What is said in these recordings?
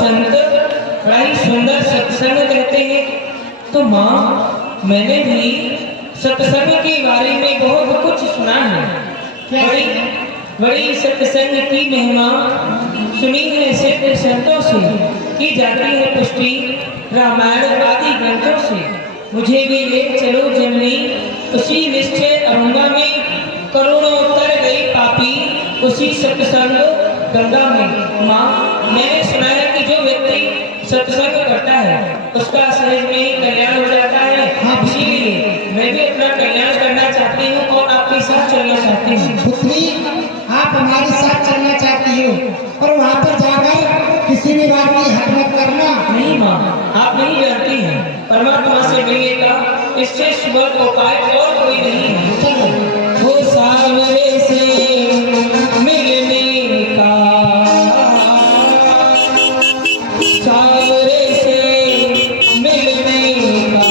संत बड़ा ही सुंदर सत्संग कहते हैं। तो माँ मैंने भी सत्संग के बारे में बहुत कुछ सुना है। बड़ी बड़ी सत्संग की महिमा सुनी है सिद्ध संतों से, की जाती है पुष्टि रामायण आदि ग्रंथों से। मुझे भी ले चलो जननी उसी निश्चय अरुंगा में, करोड़ों उतर गई पापी उसी सत्संग गंगा में। माँ मैंने सुना है कि जो व्यक्ति सत्संग करता है उसका सहज में कल्याण हो जाता है। इसीलिए मैं भी अपना कल्याण करना चाहती हूँ और आपके साथ चलना चाहती हूँ। पुत्री, आप हमारे साथ चलना चाहती हो, और वहाँ पर जाकर किसी भी बात की हद मत करना। नहीं माँ, आप नहीं जानती हैं, परमात्मा से मिलने का इससे सुबह उपाय और कोई नहीं है। चलो वो सावरे से मिलने का, सावरे से मिलने का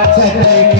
सत्संग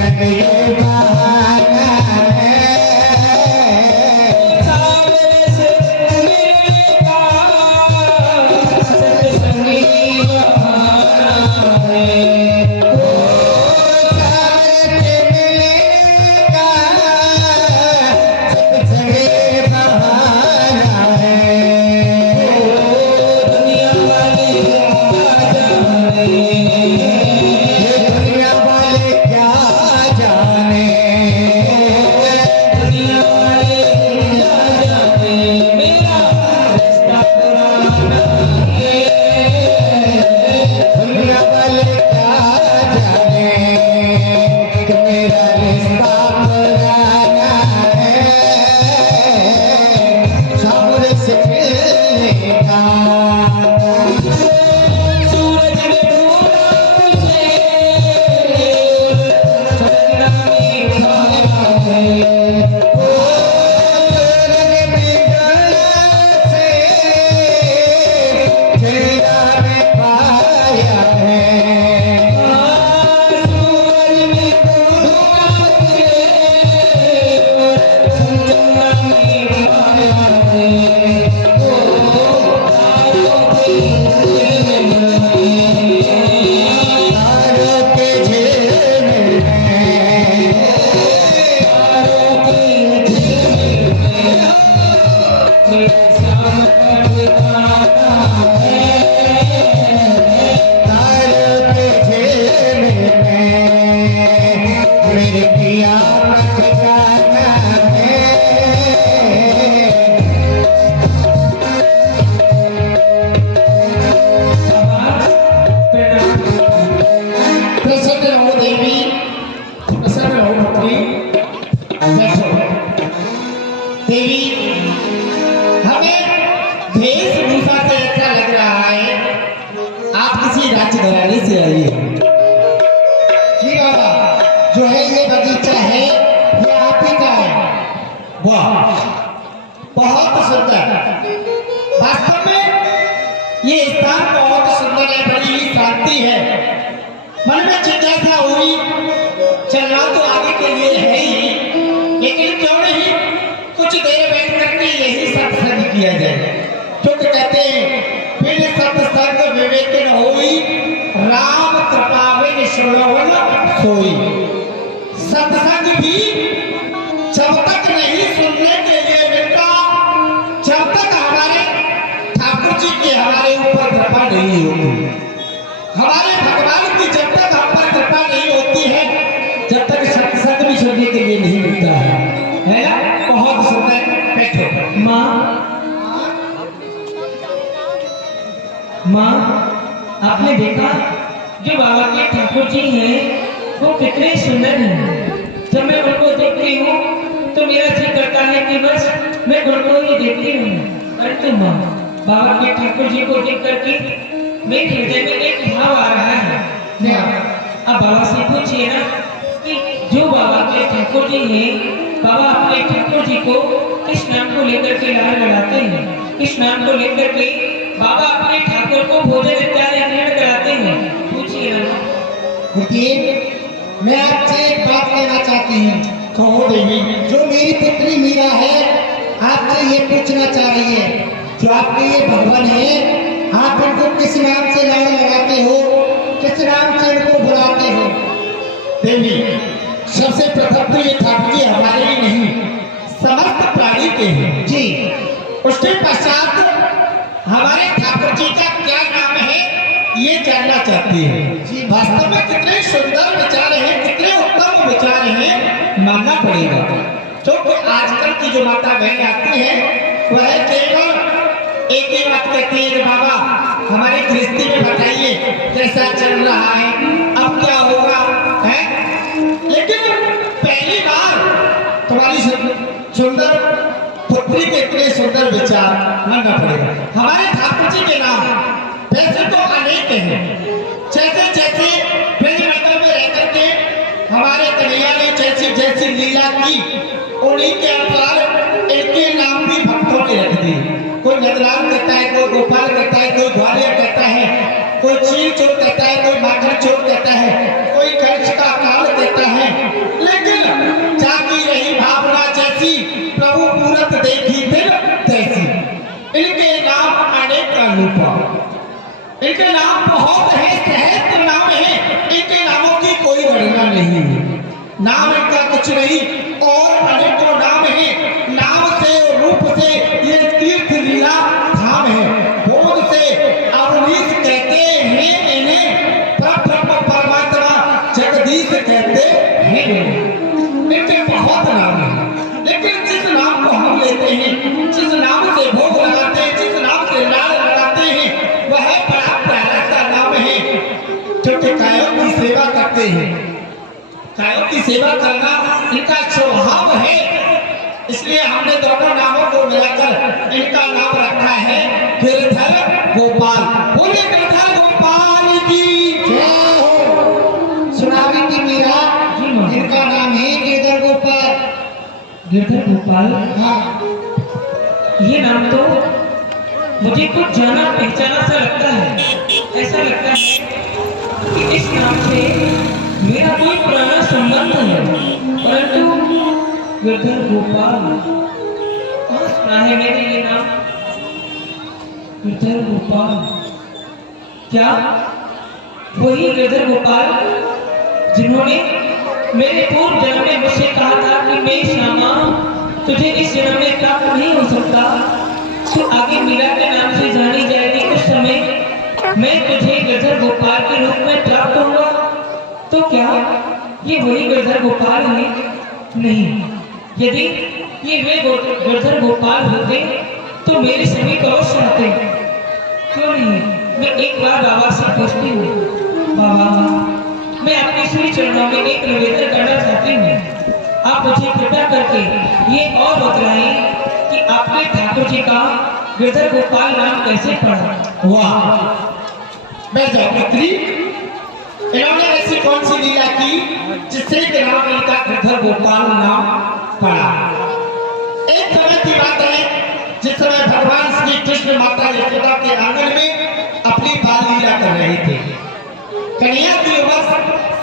बहुत सुंदर। वास्तव में ये स्थान बहुत सुंदर है, बड़ी ही शांति है। मन में जिज्ञासा हुई, चलना तो आगे के लिए है ही, लेकिन क्यों नहीं कुछ देर बैठ करके यही सत्संग किया जाए। क्योंकि कहते हैं फिर सत्संग विवेक न होई, राम कृपा बिन श्रवण सोई। सत्संग भी जब तक नहीं सुनने के लिए मिलता, जब तक हमारे ठाकुर जी की हमारे ऊपर कृपा नहीं होती, हमारे भगवान की जब तक हम पर कृपा नहीं होती है, जब तक सत्संग भी सुनने के लिए नहीं मिलता है ना। बहुत सुंदर। बैठो माँ, आपने देखा जो बाबा के ठाकुर जी हैं वो कितने सुंदर हैं। जब मैं उनको देखती हूँ तो मेरा जी करता है कि बस मैं उनको ही देखती हूँ। परंतु माँ, बाबा के ठाकुर जी को देख करके मेरे हृदय में एक भाव आ रहा है। अब बाबा से पूछिए ना कि जो बाबा के ठाकुर जी हैं, बाबा अपने ठाकुर जी को किस नाम को लेकर के लाल लगाते हैं, किस नाम को लेकर के बाबा अपने ठाकुर को भोजन इत्यादि ग्रहण कराते हैं। पूछिए ना। मैं आपसे एक बात कहना चाहती हूँ। कहो देवी। जो मेरी पुत्री मीरा है आपसे ये पूछना चाह रही है, जो आपके ये भगवान है, आप इनको किस नाम से लाड़ लगाते हो, किस नाम से इनको बुलाते हो? देवी, सबसे प्रथम तो ये ठाकुर जी हमारे ही नहीं, समस्त प्राणी के हैं जी। उसके पश्चात हमारे ठाकुर जी का क्या नाम है ये जानना चाहती है जी। वास्तव में कितने सुंदर विचार हैं, कितने उत्तम विचार हैं, मानना पड़ेगा। क्योंकि आजकल की जो माता बहन आती है वह केवल एक ही बात कहती है कि बाबा हमारे गृहस्थी में बताइए कैसा चल रहा है, अब क्या होगा है। लेकिन पहली बार तुम्हारी सुंदर पुत्री के इतने सुंदर विचार मानना पड़ेगा। हमारे ठाकुर जी के नाम वैसे तो अनेक हैं, जैसे जैसे ब्रजमंडल में रह करके हमारे कन्हैया ने जैसी जैसी लीला की उन्हीं के अनुसार इनके नाम भी भक्तों ने रख दिए। कोई नंदलाल कहता है, कोई गोपाल कहता है, कोई ग्वालियर कहता है, कोई चील चोर कहता है, कोई माखन चोर कहता है, कोई कंच का काल कहता है। लेकिन जागी रही भावना जैसी प्रभु मूरत देखी फिर तैसी। इनके नाम अनेक अनूपा, इनके नाम बहुत है, सहस्त्र नाम है, इनके नामों की कोई गणना नहीं है। नाम इनका कुछ नहीं और अनेकों नाम है। नाम से रूप से ये तीर्थ लीला धाम है। बोध से अवनीश कहते हैं इन्हें, परब्रह्म परमात्मा जगदीश कहते हैं। इनके बहुत नाम है, लेकिन जिस नाम को हम लेते हैं, जिस नाम से भोग लगाते हैं, जिस नाम से लाल लगाते हैं, वह बड़ा प्यारा सा नाम है। क्योंकि कायों की सेवा करते हैं, कायों की सेवा करना इनका स्वभाव है, इसलिए हमने दोनों नामों को मिलाकर इनका नाम रखा है गिरधर गोपाल। बोले गिरधर गोपाल की जय हो। सुनावी की मीरा, इनका नाम है गिरधर गोपाल। गिरधर गोपाल, हाँ, ये नाम तो मुझे कुछ जाना पहचाना सा लगता है। ऐसा लगता है कि इस नाम से मेरा कोई पुराना संबंध है, परंतु गिरधर गोपाल कहाँ सुना है मैंने ये नाम? गिरधर गोपाल, क्या वही गिरधर गोपाल जिन्होंने मेरे पूर्व जन्म में मुझसे कहा था कि मैं श्यामा तुझे इस जन्म में प्राप्त नहीं हो सकता, तो आगे मीरा के नाम से जानी जाएगी, उस समय मैं तुझे गिरधर गोपाल के रूप में प्राप्त होगा। तो क्या ये वही गिरधर गोपाल है? नहीं, यदि ये वे गिरधर गोपाल होते तो मेरे सभी कौश रहते। क्यों नहीं, मैं एक बार बाबा से पूछती हूँ। बाबा, मैं आपके श्री चरणों में एक निवेदन करना चाहती हूँ। आप मुझे कृपया करके ये और बतलाएं कि आपने ठाकुर जी का गिरधर गोपाल नाम कैसे पढ़ा? वाह, मैं जागृति, इन्होंने ऐसी कौन सी लीला की जिससे कि नाम इनका गिरधर गोपाल नाम पड़ा? एक समय की बात है जिस समय भगवान श्री कृष्ण माता यशोदा के आंगन में अपनी बाल लीला कर रहे थे। कन्हैया की उम्र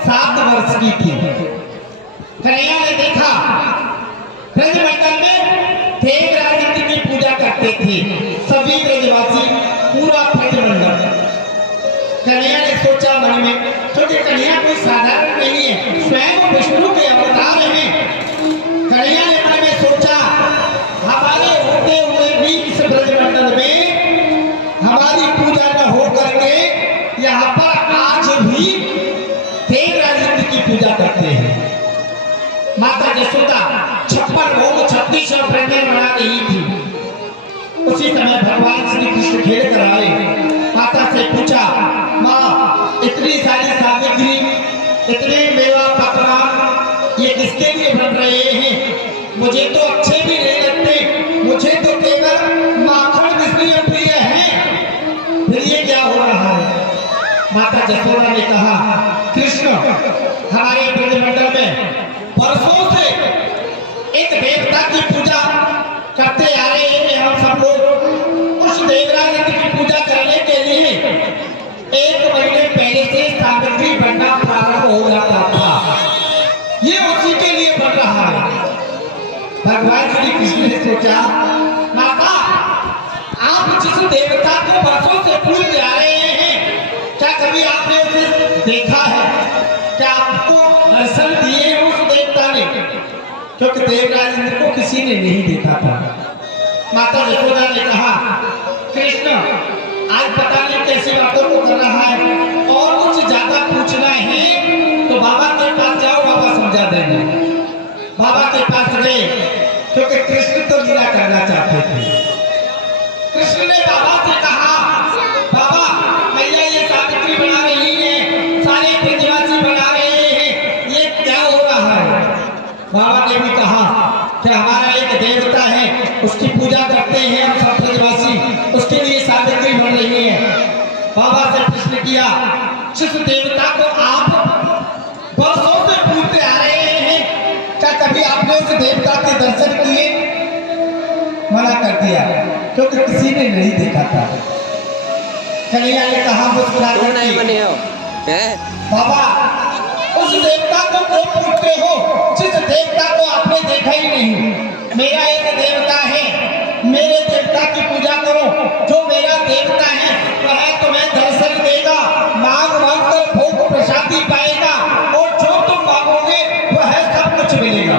7 वर्ष की थी। कन्हैया ने देखा ब्रजमंडल में देवराज इंद्र की पूजा करते थे सभी ब्रजवासी, पूरा ब्रजमंडल। कन्हैया ने सोचा मन में, क्योंकि कन्हैया कोई साधारण नहीं है, स्वयं विष्णु के अवतार हैं। कन्हैया ने मन में सोचा, हमारे होते हुए भी इस ब्रजमंडल में हमारी पूजा न हो करके यहाँ पर आज भी देवराज इंद्र की पूजा करते हैं। माता यशोदा 56 भोग 36 व्यंजन बना रही थी। उसी समय भगवान श्री कृष्ण खेल कर आए। माता से पूछा, माँ इतनी सारी सामग्री, इतने मेवा पकवान ये किसके लिए बन रहे हैं? मुझे तो अच्छे भी नहीं लगते, मुझे तो केवल माखन इसलिए प्रिय है, फिर ये क्या हो रहा है? माता यशोदा ने कहा, कृष्ण हमारे ब्रजमंडल में वर्षों से एक देवता की पूजा करते आ रहे हैं। हम सब लोग उस देवराज की पूजा करने के लिए 1 महीने पहले से सामग्री बनना प्रारंभ हो जाता था। भगवान श्री कृष्ण ने सोचा, माता आप जिस देवता को वर्षों से पूजते आ रहे हैं, क्या कभी आपने उसे देखा है? क्या आपको दर्शन दिए उस देवता ने? क्योंकि देवराज इंद्र को किसी ने नहीं देखा था। माता यशोदा ने कहा, कृष्ण आज पता नहीं कैसी बातों को कर रहा है, और कुछ ज्यादा पूछना है तो बाबा के पास जाओ, बाबा समझा देंगे। बाबा के पास गए, क्योंकि कृष्ण तो लीला करना चाहते थे। कृष्ण ने बाबा से कहा, बाबा मैया ये सावित्री बना रही है, सारे ब्रजवासी बना रहे हैं, ये क्या हो रहा है? बाबा ने भी कहा कि हमारा एक देवता है, उसकी पूजा करते हैं हम सब ब्रजवासी, उसके लिए सावित्री बन रही है। बाबा से प्रश्न किया, जिस देवता को आप वर्षों से पूजते आ रहे हैं, क्या कभी आपने उस देवता के दर्शन किए? मना कर दिया, क्योंकि किसी ने नहीं देखा था। कन्हैया ने कहा मुस्कुरा कर, बाबा उस देवता को क्यों पूजते हो जिस देवता को आपने देखा ही नहीं? मेरा एक देवता है, मेरे देवता की पूजा करो। जो मेरा देवता है वह तुम्हें दर्शन देगा, मांग मांग कर भोग प्रसादी पाएगा, और जो तुम मांगोगे वह सब कुछ मिलेगा।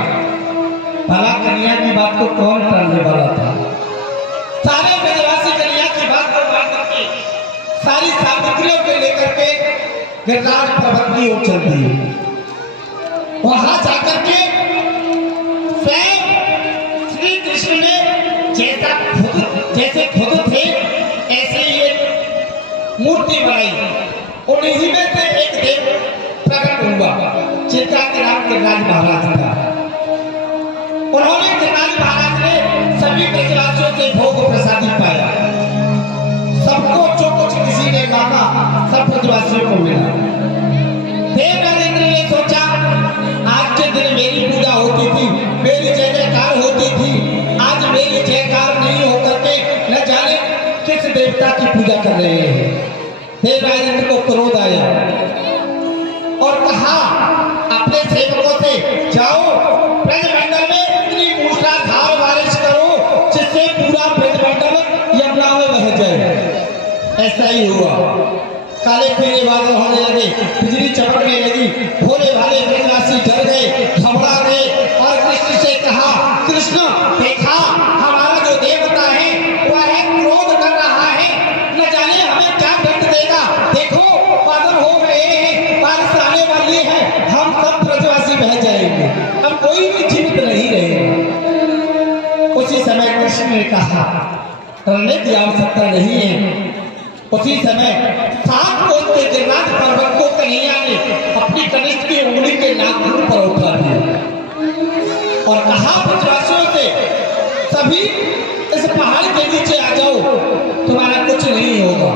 भला कन्हैया की बात को कौन टालने वाला था? सारे ब्रजवासी कन्हैया की बात को मान करके सारी सामग्रियों को लेकर के गिरनार पर्वत की ओर चल दिए। वहां जाकर के स्वयं श्री कृष्ण ने जैसे खुद थे ऐसे ये मूर्ति बनाई, उन्हीं में से एक देव प्रकट हुआ, जिनका नाम गिरिराज महाराज था। उन्होंने गिरिराज महाराज ने सभी ब्रजवासियों से भोग प्रसादी पाया। सबको जो कुछ किसी ने मांगा सब ब्रजवासियों को मिला। देवराज इंद्र ने सोचा, आज के दिन मेरी पूजा होती थी, मेरी जय जयकार होती थी, आज मेरी जयकार नहीं होकर के न जाने किस देवता की पूजा कर रहे हैं। देवराज इंद्र को क्रोध आया और कहा अपने सेवकों से, जाओ ब्रजमंडल में इतनी मूसलाधार बारिश करो जिससे पूरा ब्रजमंडल यमुना में बह जाए। ऐसा ही हुआ। काले पीले बादल होने लगे, बिजली चमकने लगी, भोले भाले ब्रजवासी डर गए, घबरा गए और कृष्ण से कहा, कृष्ण देखा हमारा जो देवता है वह क्रोध कर रहा है, न जाने हमें क्या दंड देगा। देखो बादल हो गए हैं, बारिश आने वाली है, हम सब ब्रजवासी बह जाएंगे, अब कोई भी जीवित नहीं रहेगा। उसी समय कृष्ण ने कहा, डरने की आवश्यकता नहीं है। उसी समय 7 कोस के गिरिराज पर्वत को कन्हैया ने अपनी कनिष्ठ की उंगली के नाखून पर उठा दिया और कहा ब्रजवासियों से, सभी इस पहाड़ के नीचे आ जाओ, तुम्हारा कुछ नहीं होगा।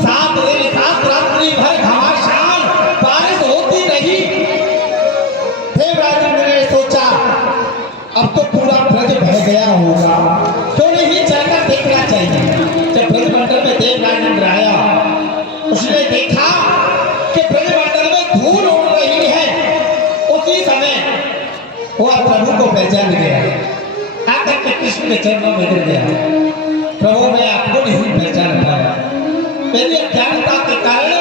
7 दिन 7 रात्रि भर घमासान बारिश होती रही। देवराज इंद्र ने सोचा, अब तो पूरा ब्रज बह गया होगा, क्यों नहीं जाकर देखना चाहिए। जब ब्रजमंडल में देवराज इंद्र आया, उसने देखा कि ब्रजमंडल में धूल उड़ रही है। उसी समय वह प्रभु को पहचान गया, आकर के कृष्ण के चरणों में गिर गया। प्रभु मैं आपको नहीं पहचान पाया, मेरी अज्ञानता के कारण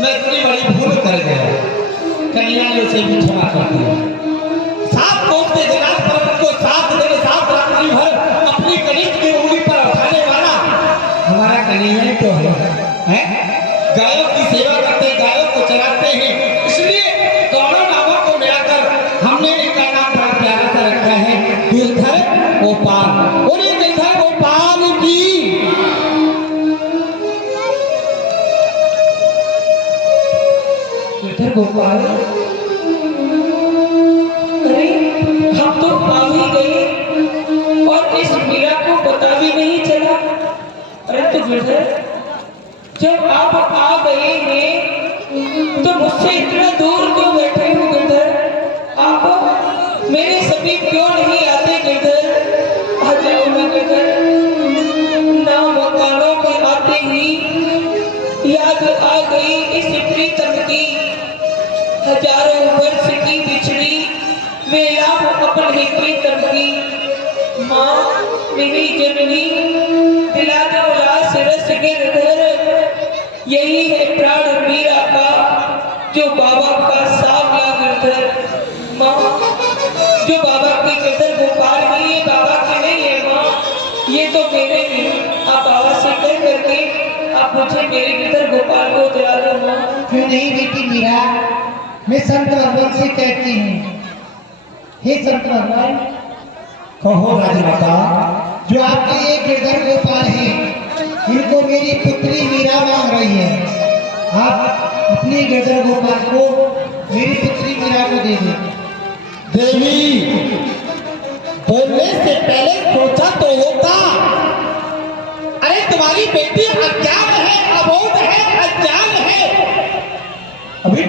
मैं इतनी बड़ी भूल कर गया। कन्हैया ने उसे भी क्षमा कर दिया। 7 कोस के गिरिराज पर्वत को 7 दिन 7 रात्रि भर अपनी कनिष्ठ की उंगली पर उठाने वाला हमारा कन्हैया तो है? गायों की सेवा करते, गायों को चराते हैं, इसलिए दोनों नामों को मिलाकर हमने इनका नाम बड़ा प्यारा सा रखा है, गिरधर गोपाल। और ये गिरधर गोपाल की गिरधर गोपाल, अरे हम तो पा ही गए और इस मीरा को पता भी नहीं चला। अरे तो गिरधर, जब आप आ गए हैं तो मुझसे इतना दूर क्यों बैठे हो गिरधर? आप मेरे समीप क्यों नहीं आते गिरधर? आ जाओ ना गिरधर। ना मकानों पे आते ही याद आ गई इस प्रीतम की, हजारों वर्ष की बिछड़ी बेला अपने प्रीतम की माँ मेरी जननी दिला दो रास रस गिरधर। यही है प्राण मीरा का जो बाबा का सावला गिरधर। माँ जो बाबा के गिरधर गोपाल नहीं है, बाबा के नहीं है माँ, ये तो मेरे हैं। आप बाबा से कह करके आप मुझे मेरे गिरधर गोपाल को दिला दो माँ। क्यों नहीं बेटी मीरा, मैं संत भगवान से कहती हूँ। हे संत भगवान, कहो राजमाता, जो आपके ये गिरधर गोपाल हैं, इनको मेरी पुत्री मीरा मांग रही है। आप अपने गिरधर गोपाल को मेरी पुत्री मीरा को दे दें। देवी, बोलने से पहले सोचा तो होता। अरे तुम्हारी बेटी अज्ञान है, अबोध है, अज्ञान है, अभी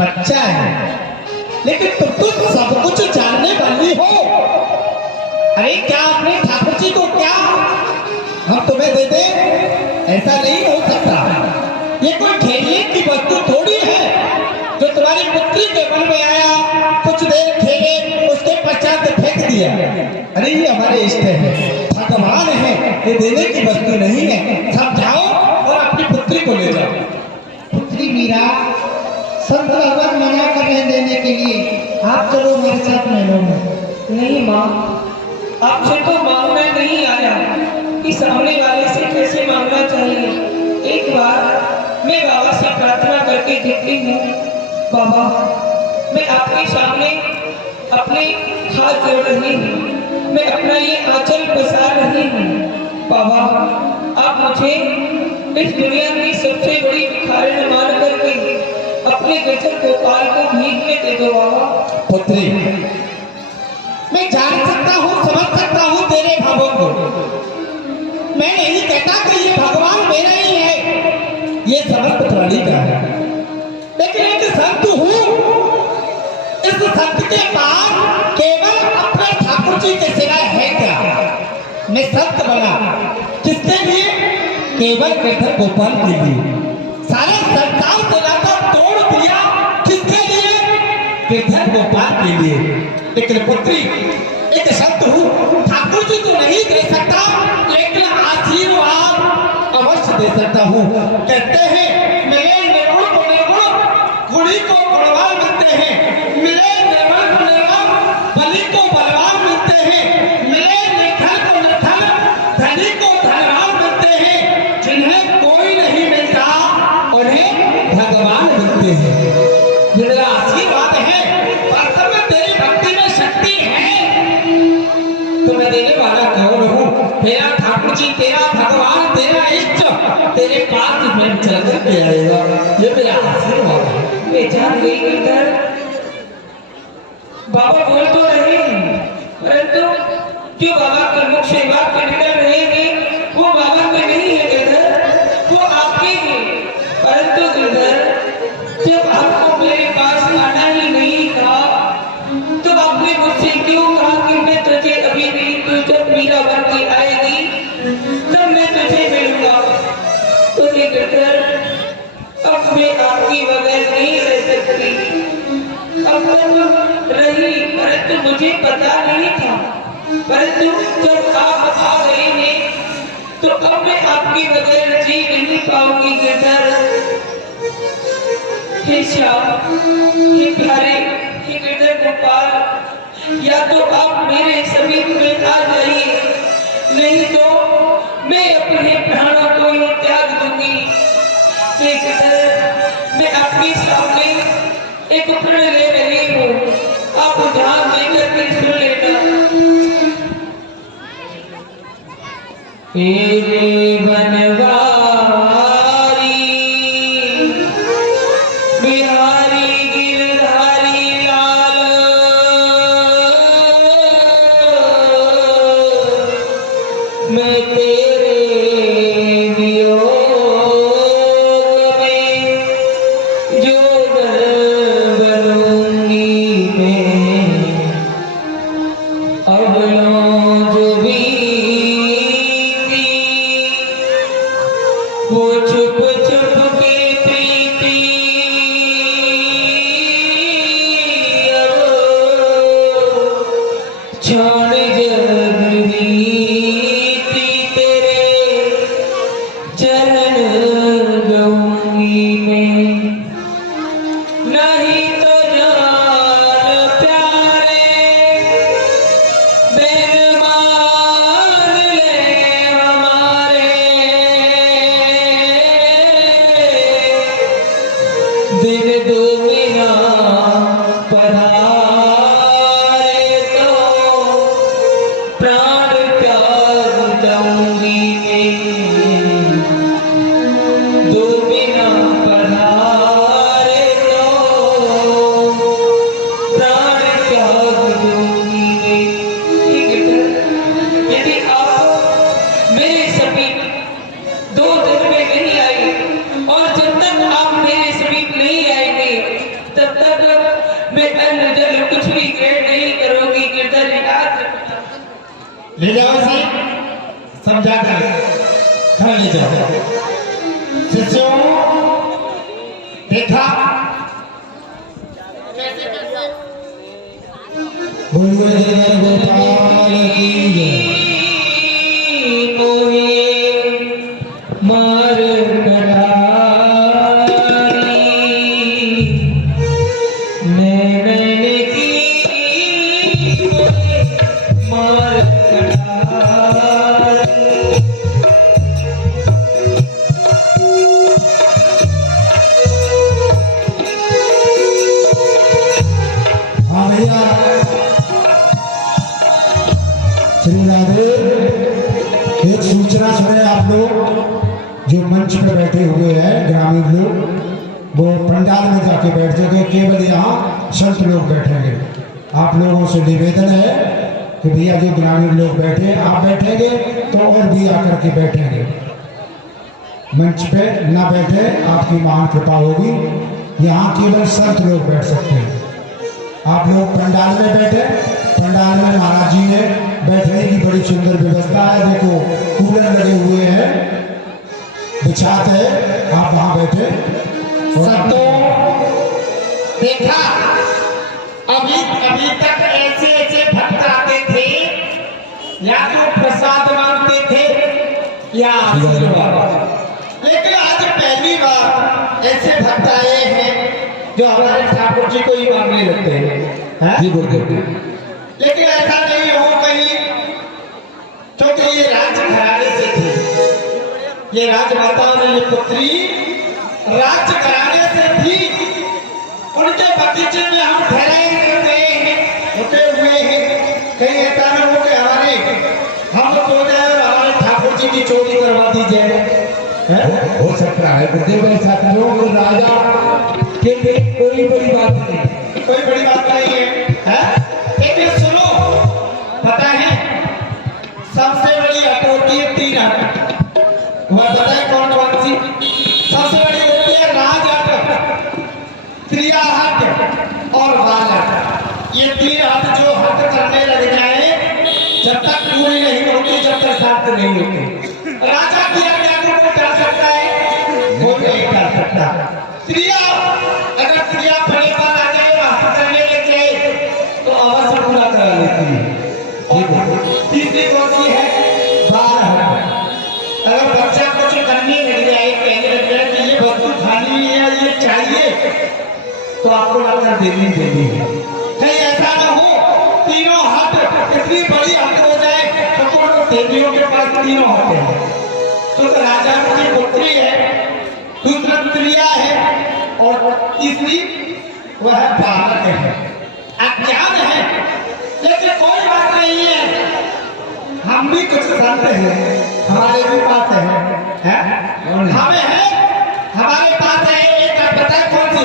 बच्चा है, लेकिन तुम तो सब कुछ जानने वाली हो। अरे क्या अपने ठाकुर जी को क्या हम तुम्हें दे दे? ऐसा नहीं हो सकता। ये कोई खेलने की वस्तु थोड़ी है जो तुम्हारी पुत्री के मन में आया, कुछ देर खेले, उसके पश्चात फेंक दिया। अरे ये हमारे इष्ट है, भगवान है, ये देने की वस्तु नहीं है। समझाओ और अपनी पुत्री को ले जाओ। पुत्री मीरा, संत भगवान मना कर रहे देने के लिए, आप चलो मेरे साथ महलों में। नहीं माँ, आपसे तो मांगना नहीं आया कि सामने वाले से कैसे मांगना चाहिए। एक बार मैं बाबा से प्रार्थना करके देखती हूँ। बाबा, मैं आपके सामने अपने हाथ जोड़ रही हूँ, मैं अपना ये आंचल पसार रही हूँ। बाबा, आप मुझे इस दुनिया की सबसे बड़ी भिखारिन मान करके अपने गिरधर गोपाल को भीख में दे दो। बाबा पुत्री, मैं जान सकता हूँ, समझ सकता हूँ तेरे भावों को। मैं नहीं कहता कि ये भगवान मेरा ही है, ये समर्थ प्राणी का है, लेकिन एक संत हूँ। इस संत के पास केवल अपने ठाकुर जी के सिवाय है क्या? मैं संत बना किसके लिए? केवल गिरधर गोपाल के लिए। सारे संसार को लाकर तोड़ दिया किसके लिए? गिरधर गोपाल के लिए। लेकिन पुत्री, एक संत हूँ, ठाकुर जी को नहीं दे सकता, लेकिन आशीर्वाद अवश्य दे सकता हूँ। कहते हैं मिले निर्गुण को निर्गुण, गुणी को गुणवान मिलते हैं। मिले निर्मल को निर्मल, बलि को बलवान मिलते हैं। मिले निर्धन को निर्धन, धनी को धनवान मिलते हैं। जिन्हें कोई नहीं मिलता, उन्हें भगवान मिलते हैं। मेरा आशीर्वाद है, वास्तव में तेरी भक्ति में शक्ति है, तो मैं देने वाला कौन हूँ? मेरा ठाकुर जी, तेरा भगवान, तेरा इष्ट तेरे पास में चल कर के आएगा। ये मेरा आशीर्वाद है। मैं जान गई गिरधर, बाबा बोल तो रहे हैं, परंतु जो बाबा के मुख से वाक्य निकल रहे हैं वो बाबा के नहीं है गिरधर, वो आपके हैं। परंतु गिरधर, जब आपको मेरे पास आना ही नहीं था, तो आपने मुझसे क्यों कहा कि मैं तुझे अभी नहीं, तू जब मीरा बन के आएगी तब मैं तुझे मिलूंगा। तो ये गिरधर, अब मैं आपकी बगैर नहीं रह सकती। अब तक रही, परंतु मुझे पता नहीं था, परंतु जब आप आ गए हैं तो अब मैं आपके बगैर जी नहीं पाऊंगी गिरधर। हे श्याम, हे प्यारे, हे गिरधर गोपाल, या तो आप मेरे समीप में आ जाइए, नहीं तो मैं अपने प्राणों को ही त्याग दूंगी। हे गिरधर, मैं आपके सामने एक प्रण ले रही हूँ, आप ध्यान देकर के सुन लेना। हे बनवारी बिहारी गिरधारी लाल, मैं तेरे वियोग में जो बनूंगी मैं, अब लो जो भी क्षण जगदीती तेरे चरण गऊंगी मैं, नहीं तो जान प्यारे बिन मान ले हमारे, दिन दो बिना पधारे तो प्राण त्याग दूंगी मैं, दो बिना पधारे तो प्राण त्याग दूंगी मैं। ठीक है, यदि आप मेरे समीप 2 दिन में नहीं आए और जब तक आप मेरे समीप नहीं आएंगे तब तक मैं अन्न जल कुछ भी ग्रहण नहीं करूंगी। गिरधर ले जाओ इसे, समझा कर घर ले जाओ। शिष्यों देखा बोलिए गोपाल की जय। मोहे मार कटारी मैंने की, मोहे मार कटारी। हाँ भैया श्री राधे, एक सूचना सुने आप लोग, जो मंच पर बैठे हुए हैं ग्रामीण लोग, वो पंडाल में जाके बैठ जाएंगे, केवल यहाँ संत लोग बैठेंगे। आप लोगों से निवेदन है कि भैया जो ग्रामीण लोग बैठे, आप बैठेंगे तो और भी आकर के बैठेंगे। मंच पे ना बैठे, आपकी महान कृपा होगी। यहाँ केवल संत लोग बैठ सकते हैं। आप लोग पंडाल में बैठे, पंडाल में महाराज जी ने बैठने की बड़ी सुंदर व्यवस्था है। देखो कूलर लगे हुए हैं, बिछात है, आप वहां बैठे। तो देखा अभी अभी तक ऐसे ऐसे भक्त आते थे, या तो प्रसाद मांगते थे या आशीर्वाद, लेकिन आज पहली बार ऐसे भक्त आए हैं जो हमारे ठाकुर जी को ही मांगने लगते हैं, हैं? लेकिन ऐसा नहीं हो कहीं, क्योंकि ये राजघराने से थे, ये राजमाताओं ने ये पुत्री राजघराने से थी, उनके भतीजे में हम ठहरे हुए हैं, रुके हुए हैं। कहीं ऐसा न हो कि हमारे हम सो जाए और हमारे ठाकुर जी की चोरी करवा दी जाए, हैं? हो सकता है गुरुदेव, ऐसा करो कि राजा के लिए कोई बड़ी बात नहीं। कोई बड़ी बात नहीं है, हैं? लेकिन सुनो, पता है सबसे बड़ी हट होती है 3 हट, वह बताए कौन कौन सी? सबसे बड़ी होती है राज हट, क्रिया हट और बाल हट। ये 3 हट जो हट करने लग जाए, जब तक पूरी नहीं होती, जब तक शांत नहीं होती। राजा की आज्ञा को कोई कर सकता है? कोई नहीं कर सकता। क्रिया, अगर क्रिया फले पर आ जाए, हट करने लग जाए तो अवश्य पूरा करा लेती है। और तीसरी कौन सी है? बाल हट। अगर बच्चा कुछ करने लग जाए, कहने लग जाए कि ये वस्तु खानी है, ये चाहिए, तो आपको लगता देनी देनी है। कहीं ऐसा न हो तीनों हट इतनी बड़ी हट हो जाए तो देवियों के पास 3 हट है, तो राजा की पुत्री है, दूसरा क्रिया है और तीसरी वह बालक है, अज्ञान है। लेकिन कोई बात नहीं है, हम भी कुछ संत हैं, हमारे भी पास है, हमें है, हमारे पास है एक पता है कौन सी?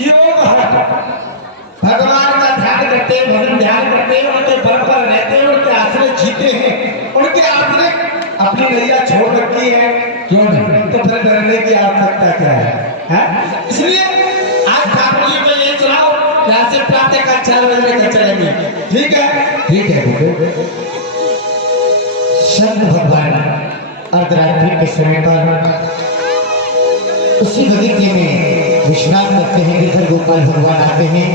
योग हट। भगवान का ध्यान करते हैं, भजन ध्यान करते हैं, उनके बल पर रहते हैं, उनके आश्रय जीते हैं, उनके आश्रय अपनी नैया छोड़ रखी है, क्यों नहीं? तो फिर डरने की आवश्यकता क्या है, हैं? इसलिए आज ठाकुर जी को ये चलाओ, यहाँ से प्रातः का 4 बजे तक चलेंगे, ठीक है? ठीक है संत भगवान अर्धरात्रि के समय पर उसी बगीचे में विश्राम करते हैं। गिरधर गोपाल भगवान आते हैं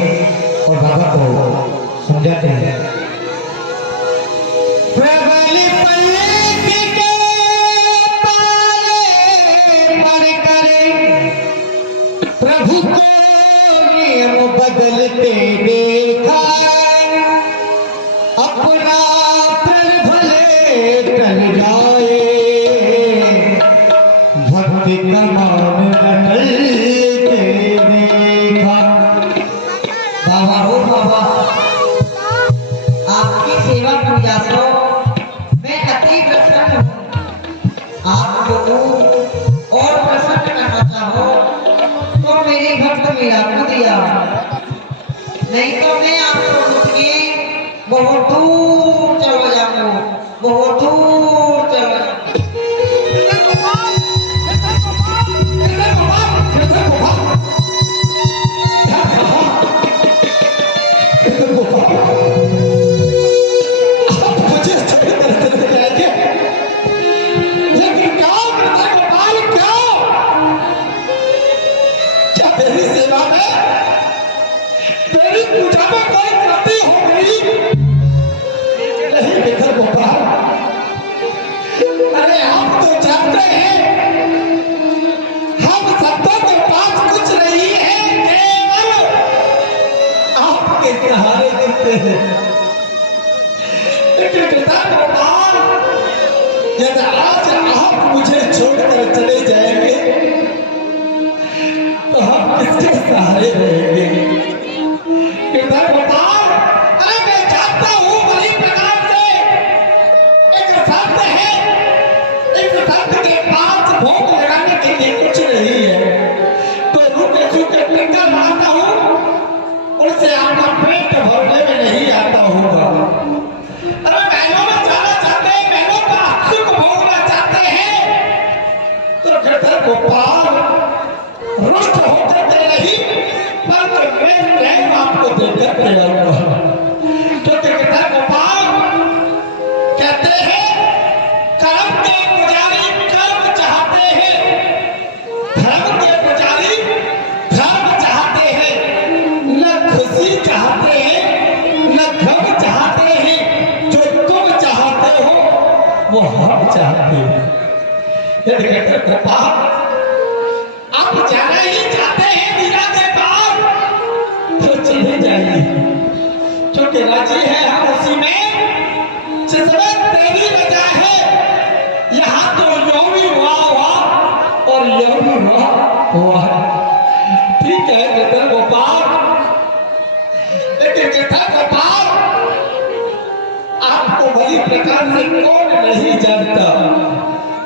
और बाबा को समझाते हैं नियम बदलते देखा, अपना तन भले टल जाए, भक्ति का मान बदलते देखा। बाबा हो बाबा, आपकी सेवा पूजा को मैं अति प्रसन्न हूँ। आप लोगों और प्रसन्न करना चाहो तो मेरे भक्त मेरा को दिया, नहीं तो मैं आपको उठ के बहुत दूर चला जाऊंगा, बहुत दूर चला यदि आज आप मुझे छोड़कर चले जाएंगे तो हम किसके सहारे रहेंगे? अरे मैं चाहता हूँ बड़ी प्रकार से एक संत है, इस संत के पास भोग लगाने के लिए कुछ नहीं है, तो रूखे सूखे टिक्का लाता हूँ, उनसे आपका पेट भरने में नहीं आता होगा। अरे महलों में जाना चाहते हैं, महलों का सुख भोगना चाहते हैं, तो गिरधर गोपाल रुष्ट होकर दे रही, पर मैं प्रेम आपको देकर दे जाऊंगा। क्योंकि गिरधर गोपाल कहते हैं कर्म के पुजारी कर्म चाहते हैं, धर्म के पुजारी धर्म चाहते हैं, न खुशी चाहते हैं न गम चाहते हैं, जो तुम चाहते हो वो हम चाहते हैं। यदि गिरधर गोपाल आप जाना ही चाहते हैं मीरा के पास, तो चले जाइए, क्योंकि राजी है हम उसी में जिसमें तेरी रजा है। यहाँ तो यौवी हुआ और यौवी हुआ है। ठीक है गिरधर गोपाल, लेकिन गिरधर गोपाल आपको बड़ी प्रकार से कौन नहीं जानता।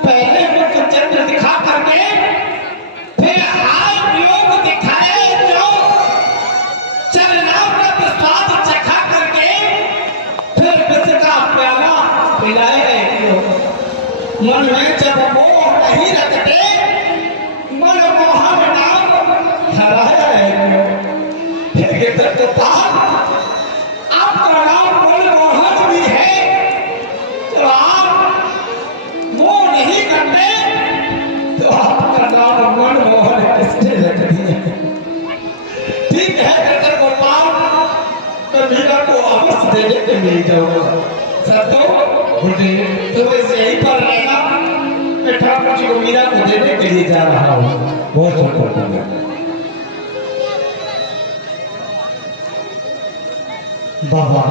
पहले मुख चंद्र दिखा करके फिर हाल प्रयोग दिखाए, जो चरणामृत स्वाद चखा करके फिर विष का प्याला पिलाए। मन में जब मोह नहीं रखते, मन मोहन नाम हराए। गिरधर गोपाल आपका नाम मनमोहन भी है, तो आप मोह नहीं करते तो आपका नाम मनमोहन किसने रख दिया? ठीक है गिरधर गोपाल, मैं मीरा को अवश्य देने के लिए जाऊंगा। संतो तो वैसे यहीं पर रहना, मैं ठाकुर जी को मीरा को देने के लिए जा रहा हूँ। बहुत बहुत धन्यवाद। बाबा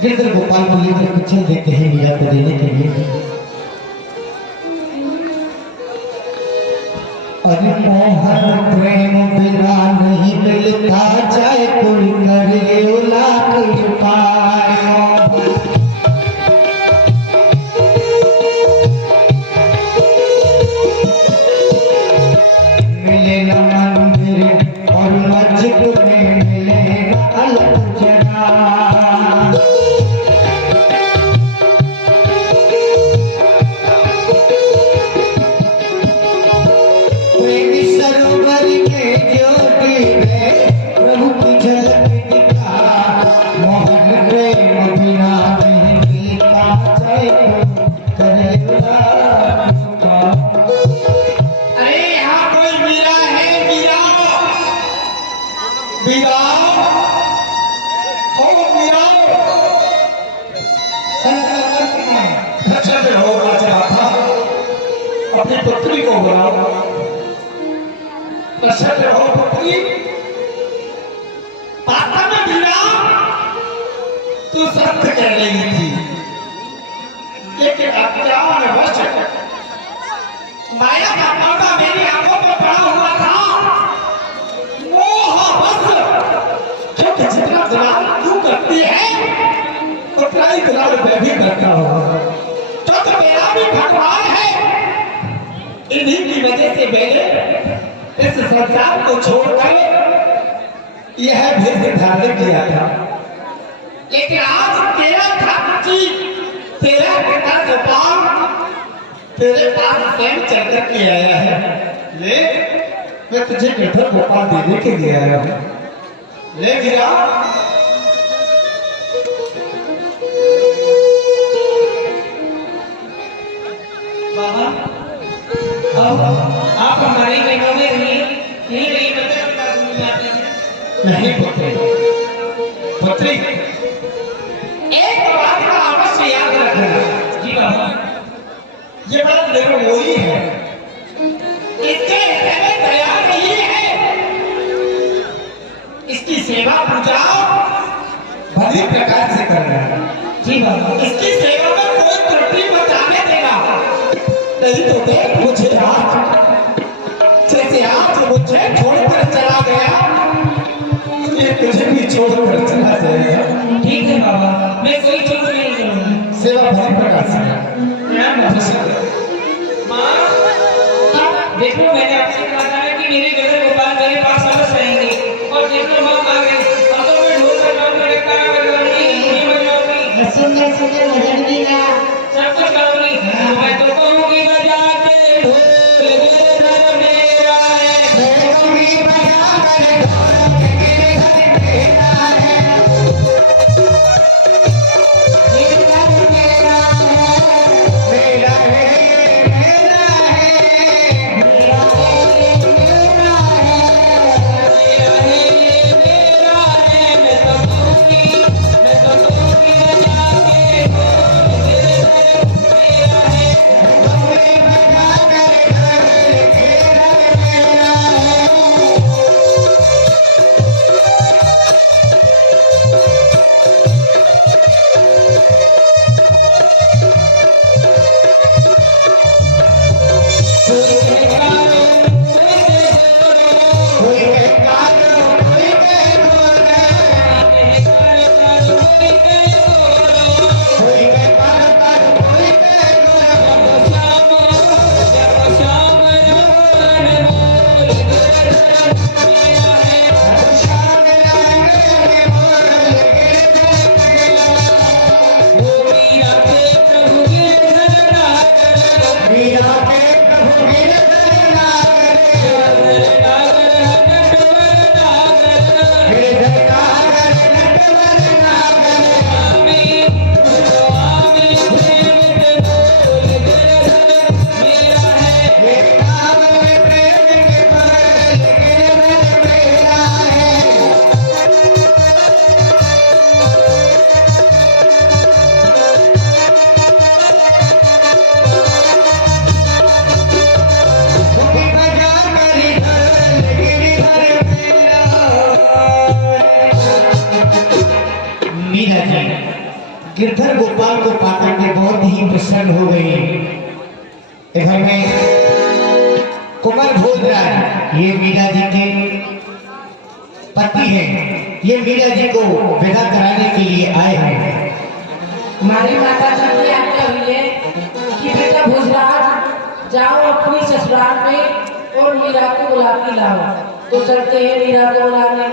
गिरधर गोपाल को लेकर चल देते हैं मीरा को देने के लिए। अरे मोहन प्रेम बिना नहीं मिलता, चाहे कोई करे लाख उपाय। मिले न मंदिर और मस्जिद में, मिले न अलग जगह। प्रेमी सरोवर के ज्योति में प्रभु की झलक दिखा, मोहन प्रेम बिना नहीं मिलता, चाहे करे लाख उपाय। अरे यहाँ कोई मीरा है? मीरा, मीरा, हो मीरा। अच्छा मैं होगा चाहता अपनी पुत्री को बुलाओ। अच्छा मैं हो पुत्री, सत्य कह रही थी, लेकिन अज्ञानवश माया का पर्दा मेरी आंखों पर पड़ा हुआ था। मोहवश क्योंकि जितना दुलार तू करती है उतना ही दुलार मैं भी करता हूँ, क्योंकि मेरा भी भगवान है। इन्हीं की वजह से मैंने इस संसार को छोड़कर यह भेद धारण किया था। लेकिन आज तेरा ठाकुर जी, तेरा पिता गोपाल तेरे पास स्वयं चल कर के आया है। ले, मैं तुझे गिरधर गोपाल देने के लिए आया हूँ। ले गिरा। बाबा, अब आप हमारी बहनों में नहीं रही नहीं पुत्री, पुत्री एक बात का अवश्य याद रखना। जी बाबा। ये बड़ा निर्मोही है, इसके हृदय में दया नहीं है। इसकी सेवा पूजा भली प्रकार से करना। जी बाबा। इसकी सेवा में कोई त्रुटि मत आने देना, नहीं तो देख मुझे आज, जैसे आज मुझे छोड़कर चला गया, ये तुझे भी छोड़कर चला जाएगा। ठीक है बाबा, मैं कोई चूक नहीं करूंगी। सेवा भली प्रकार से कर। प्रणाम बाबा। माँ, देखो मैंने आपसे कहा था कि मेरे गिरधर गोपाल मेरे पास अवश्य रहेंगे, और देखो माँ आ गए। अब तो मैं ढोल बजाऊंगी, नगाड़ा बजाऊंगी, धुनी बजाऊंगी, सुंदर सुंदर भजन भी गा। सब कुछ गाऊंगी। मैं तो कहूंगी बजाते ढोल गिरधर मेरा है। मैं कहूंगी बजाते ढोल गिरधर मेरा है। गिरधर मेरा है, मेरा है, मेरा है, मेरा है, मेरा है। मेरा है ये मेरा है, मैं तो कहूंगी बजाते ढोल गिरधर मेरा है। कहूंगी बजाते ढोल गिरधर मेरा है। कोई कहकारो, कोई कहकोरे, कोई कहकारो, कोई कहकोरे। शाम रंग बोल गिरधर मेरा है। मीरा के प्रभु गिरधर नागर। गिरधर नागर नटवर नागर। हे नाम में प्रेम के बोल गिरधर मेरा है। कोई बजा मेरी ढोल गिरधर मेरा है। मीरा जी गिरधर गोपाल को पाकर के बहुत ही प्रसन्न हो गई। घर में कुमार बोल रहा है, ये मीरा जी के पति हैं, ये मीरा जी को विदा कराने के लिए आए हैं। हमारी माता जी की आज्ञा हुई है कि बेटा भोजराज जाओ अपनी ससुराल में और मीरा को बुला के लाओ। तो चलते हैं मीरा को बुलाने।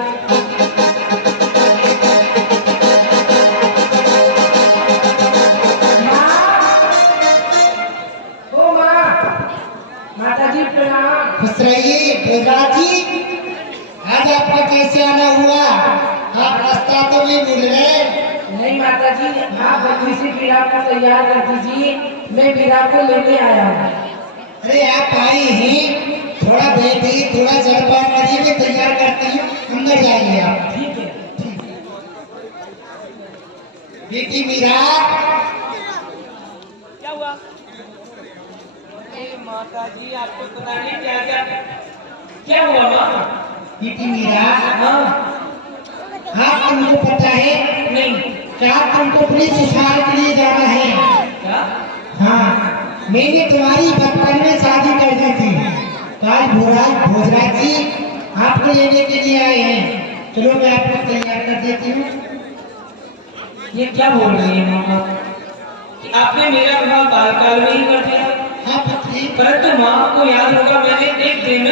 माता जी प्रणाम। खुश रहिए भोजराज जी। आज आपका कैसे आना हुआ? आप रास्ता तो नहीं मिल रहे। नहीं माता जी, आप जल्दी से मीरा को तैयार कर दीजिए, मैं मीरा को लेने आया हूँ। अरे आप आई हैं, थोड़ा बैठिए, थोड़ा जलपान करिए, मैं तैयार करती हूँ, अंदर जाइए आप। ठीक है। बेटी मीरा, क्या हुआ? माता जी आपको पता नहीं क्या हुआ माँ? बेटी मीरा, हाँ हाँ तुमको पता है नहीं क्या तुमको पुलिस स्टेशन के लिए जाना है? क्या? हाँ, मैंने तुम्हारी बचपन में शादी कर दी थी। कल भोजराज जी आपको लेने के लिए आए हैं। चलो मैं आपको तैयार कर देती हूँ। ये क्या बोल रही है माँ बाप कि आपने मेरा विवाह बालकाल में ही कर दिया? हाँ पुत्री। परंतु माँ को याद होगा मैंने एक दिन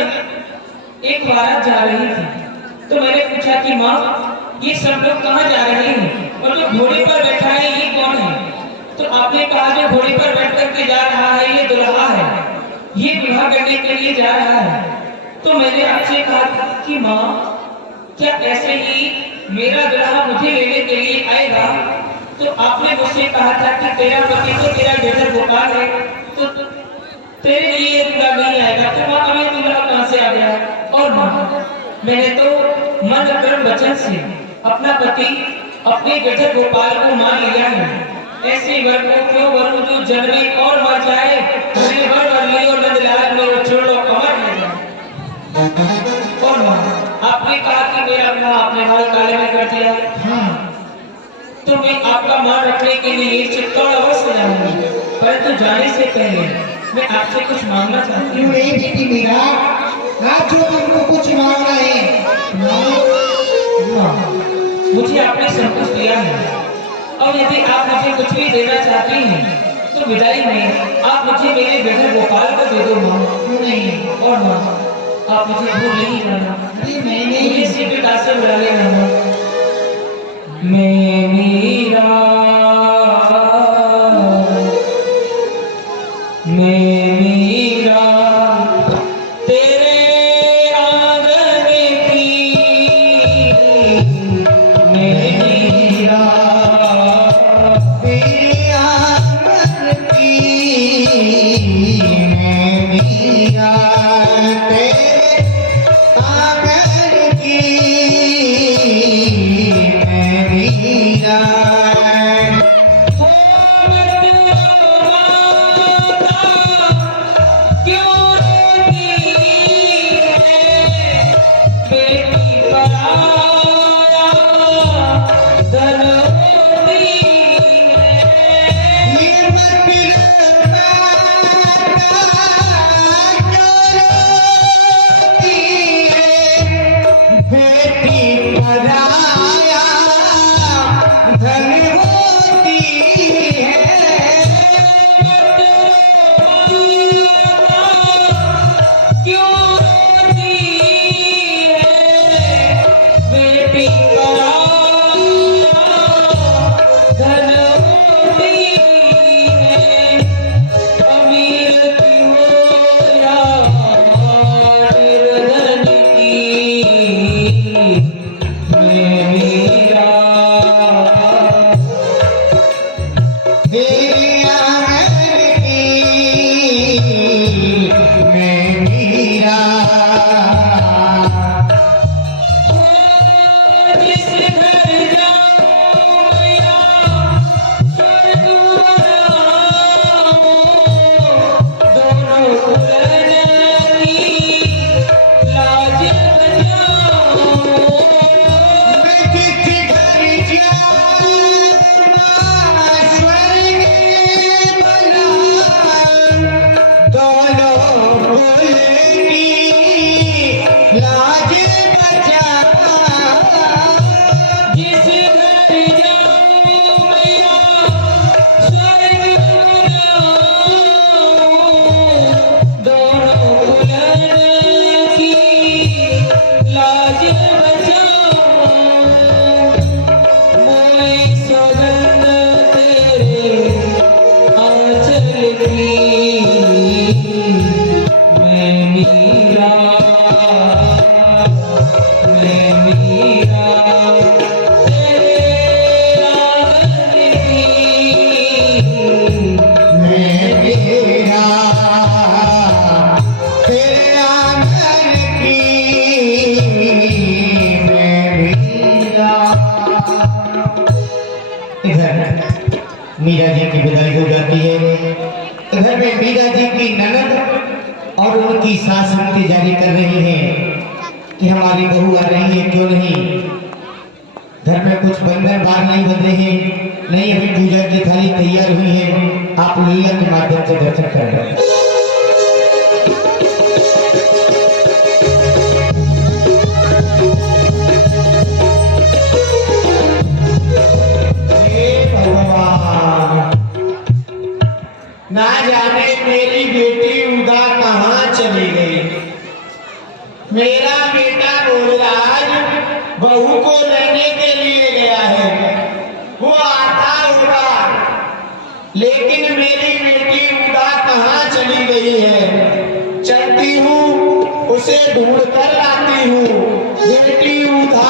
एक बारात जा रही थी तो मैंने पूछा कि माँ ये सब लोग कहाँ जा रहे हैं और जो घोड़े पर बैठा है ये कौन है? तो आपने कहा जो घोड़े पर बैठ करके जा रहा है ये दुल्हा है, ये विवाह करने के लिए जा रहा है। तो मैंने आपसे कहा कि माँ क्या ऐसे ही मेरा दुल्हा मुझे लेने के लिए आएगा? तो आपने मुझसे कहा था कि तेरा पति तो तेरा बेटा गोपाल है तो तेरे लिए ये दुल्हा नहीं आएगा। तो माँ अभी दुल्हा कहाँ से आ गया? और माँ मैंने तो मन कर्म वचन से अपना पति अपने बेटे गोपाल को मान लिया है। ऐसे वर को क्यों वरुण जो जन्मे और मर जाए, मुझे वर वरली और नंदलाल में छोड़ो अमर हो जाए। और माँ आपने कहा कि मेरा विवाह आपने बाल काले में कर दिया। हाँ, तो मैं आपका मान रखने के लिए चित्तौड़ अवश्य जाऊंगी, परंतु जाने से पहले मैं आपसे कुछ मांगना चाहती क्यों हूँ। नहीं बेटी मीरा? आज जो तुमको कुछ मांगना है माँ, मुझे आपने सब कुछ दिया है और यदि आप मुझे कुछ भी देना चाहती हैं तो विदाई में आप मुझे मेरे बेटे गोपाल को दे दो माँ। क्यों नहीं? और माँ आप मुझे भूल नहीं जाना, अरे मैं मुझे नहीं। इसी प्रकार से बुला लेना माँ। मैं मीरा तेरे आंगन की मैं मीरा तेरे आंगन की मैं मीरा, तेरे आंगन की मैं मीरा। मीरा जी की विदाई हो जाती है। इधर में मीरा जी की ननद और उनकी सास इंतजारी कर रही है कि हमारी बहू आ रही है क्यों नहीं। घर में कुछ बंधन बात कपार नहीं बन रहे हैं, नहीं अभी पूजा की थाली तैयार हुई है, आप लीला के माध्यम से दर्शन कर रहे हैं। ना जाने मेरी बेटी उदा कहाँ चली गई। मेरा बेटा बोलराज बहू को लेने के लिए गया है, वो आता होगा, लेकिन मेरी बेटी उदा कहाँ चली गई है। चलती हूँ उसे ढूंढ कर लाती हूँ। बेटी उदा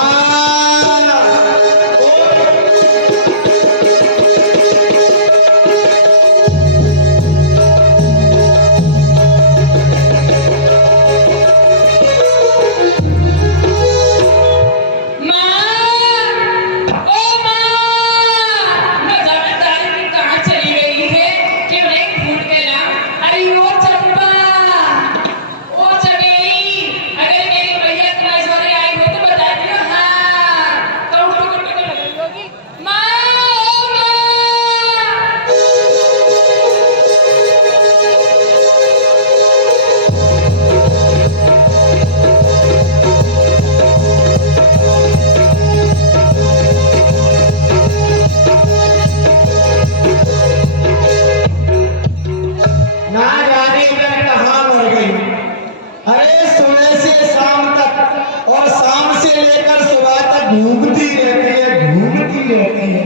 घूमती रहती है,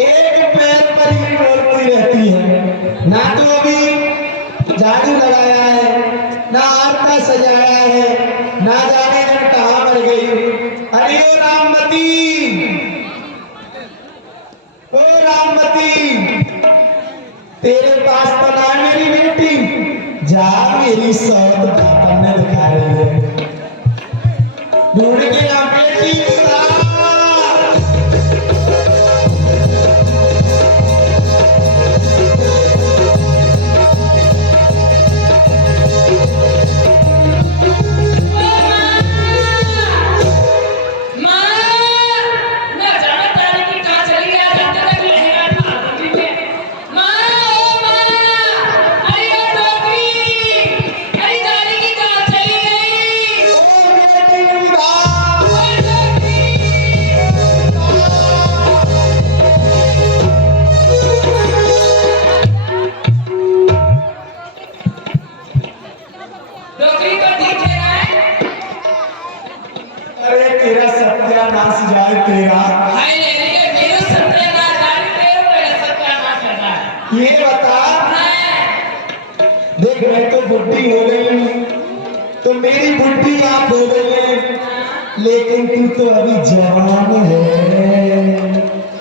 एक पैर पर ही डोलती रहती है। ना तो अभी झाड़ू लगाया है, ना आपका सजाया है, ना जाने जब कहाँ मर गई। अरे ओ राममती, तेरे पास तो ना मेरी बेटी, जा मेरी सौत पापन दिखा रही है, ढूंढ के ना बेटी। ये बता, देख मैं तो बुढ़ी हो गई हूँ, तो मेरी बुढ़ी आप हो गई है, लेकिन तू तो अभी जवान है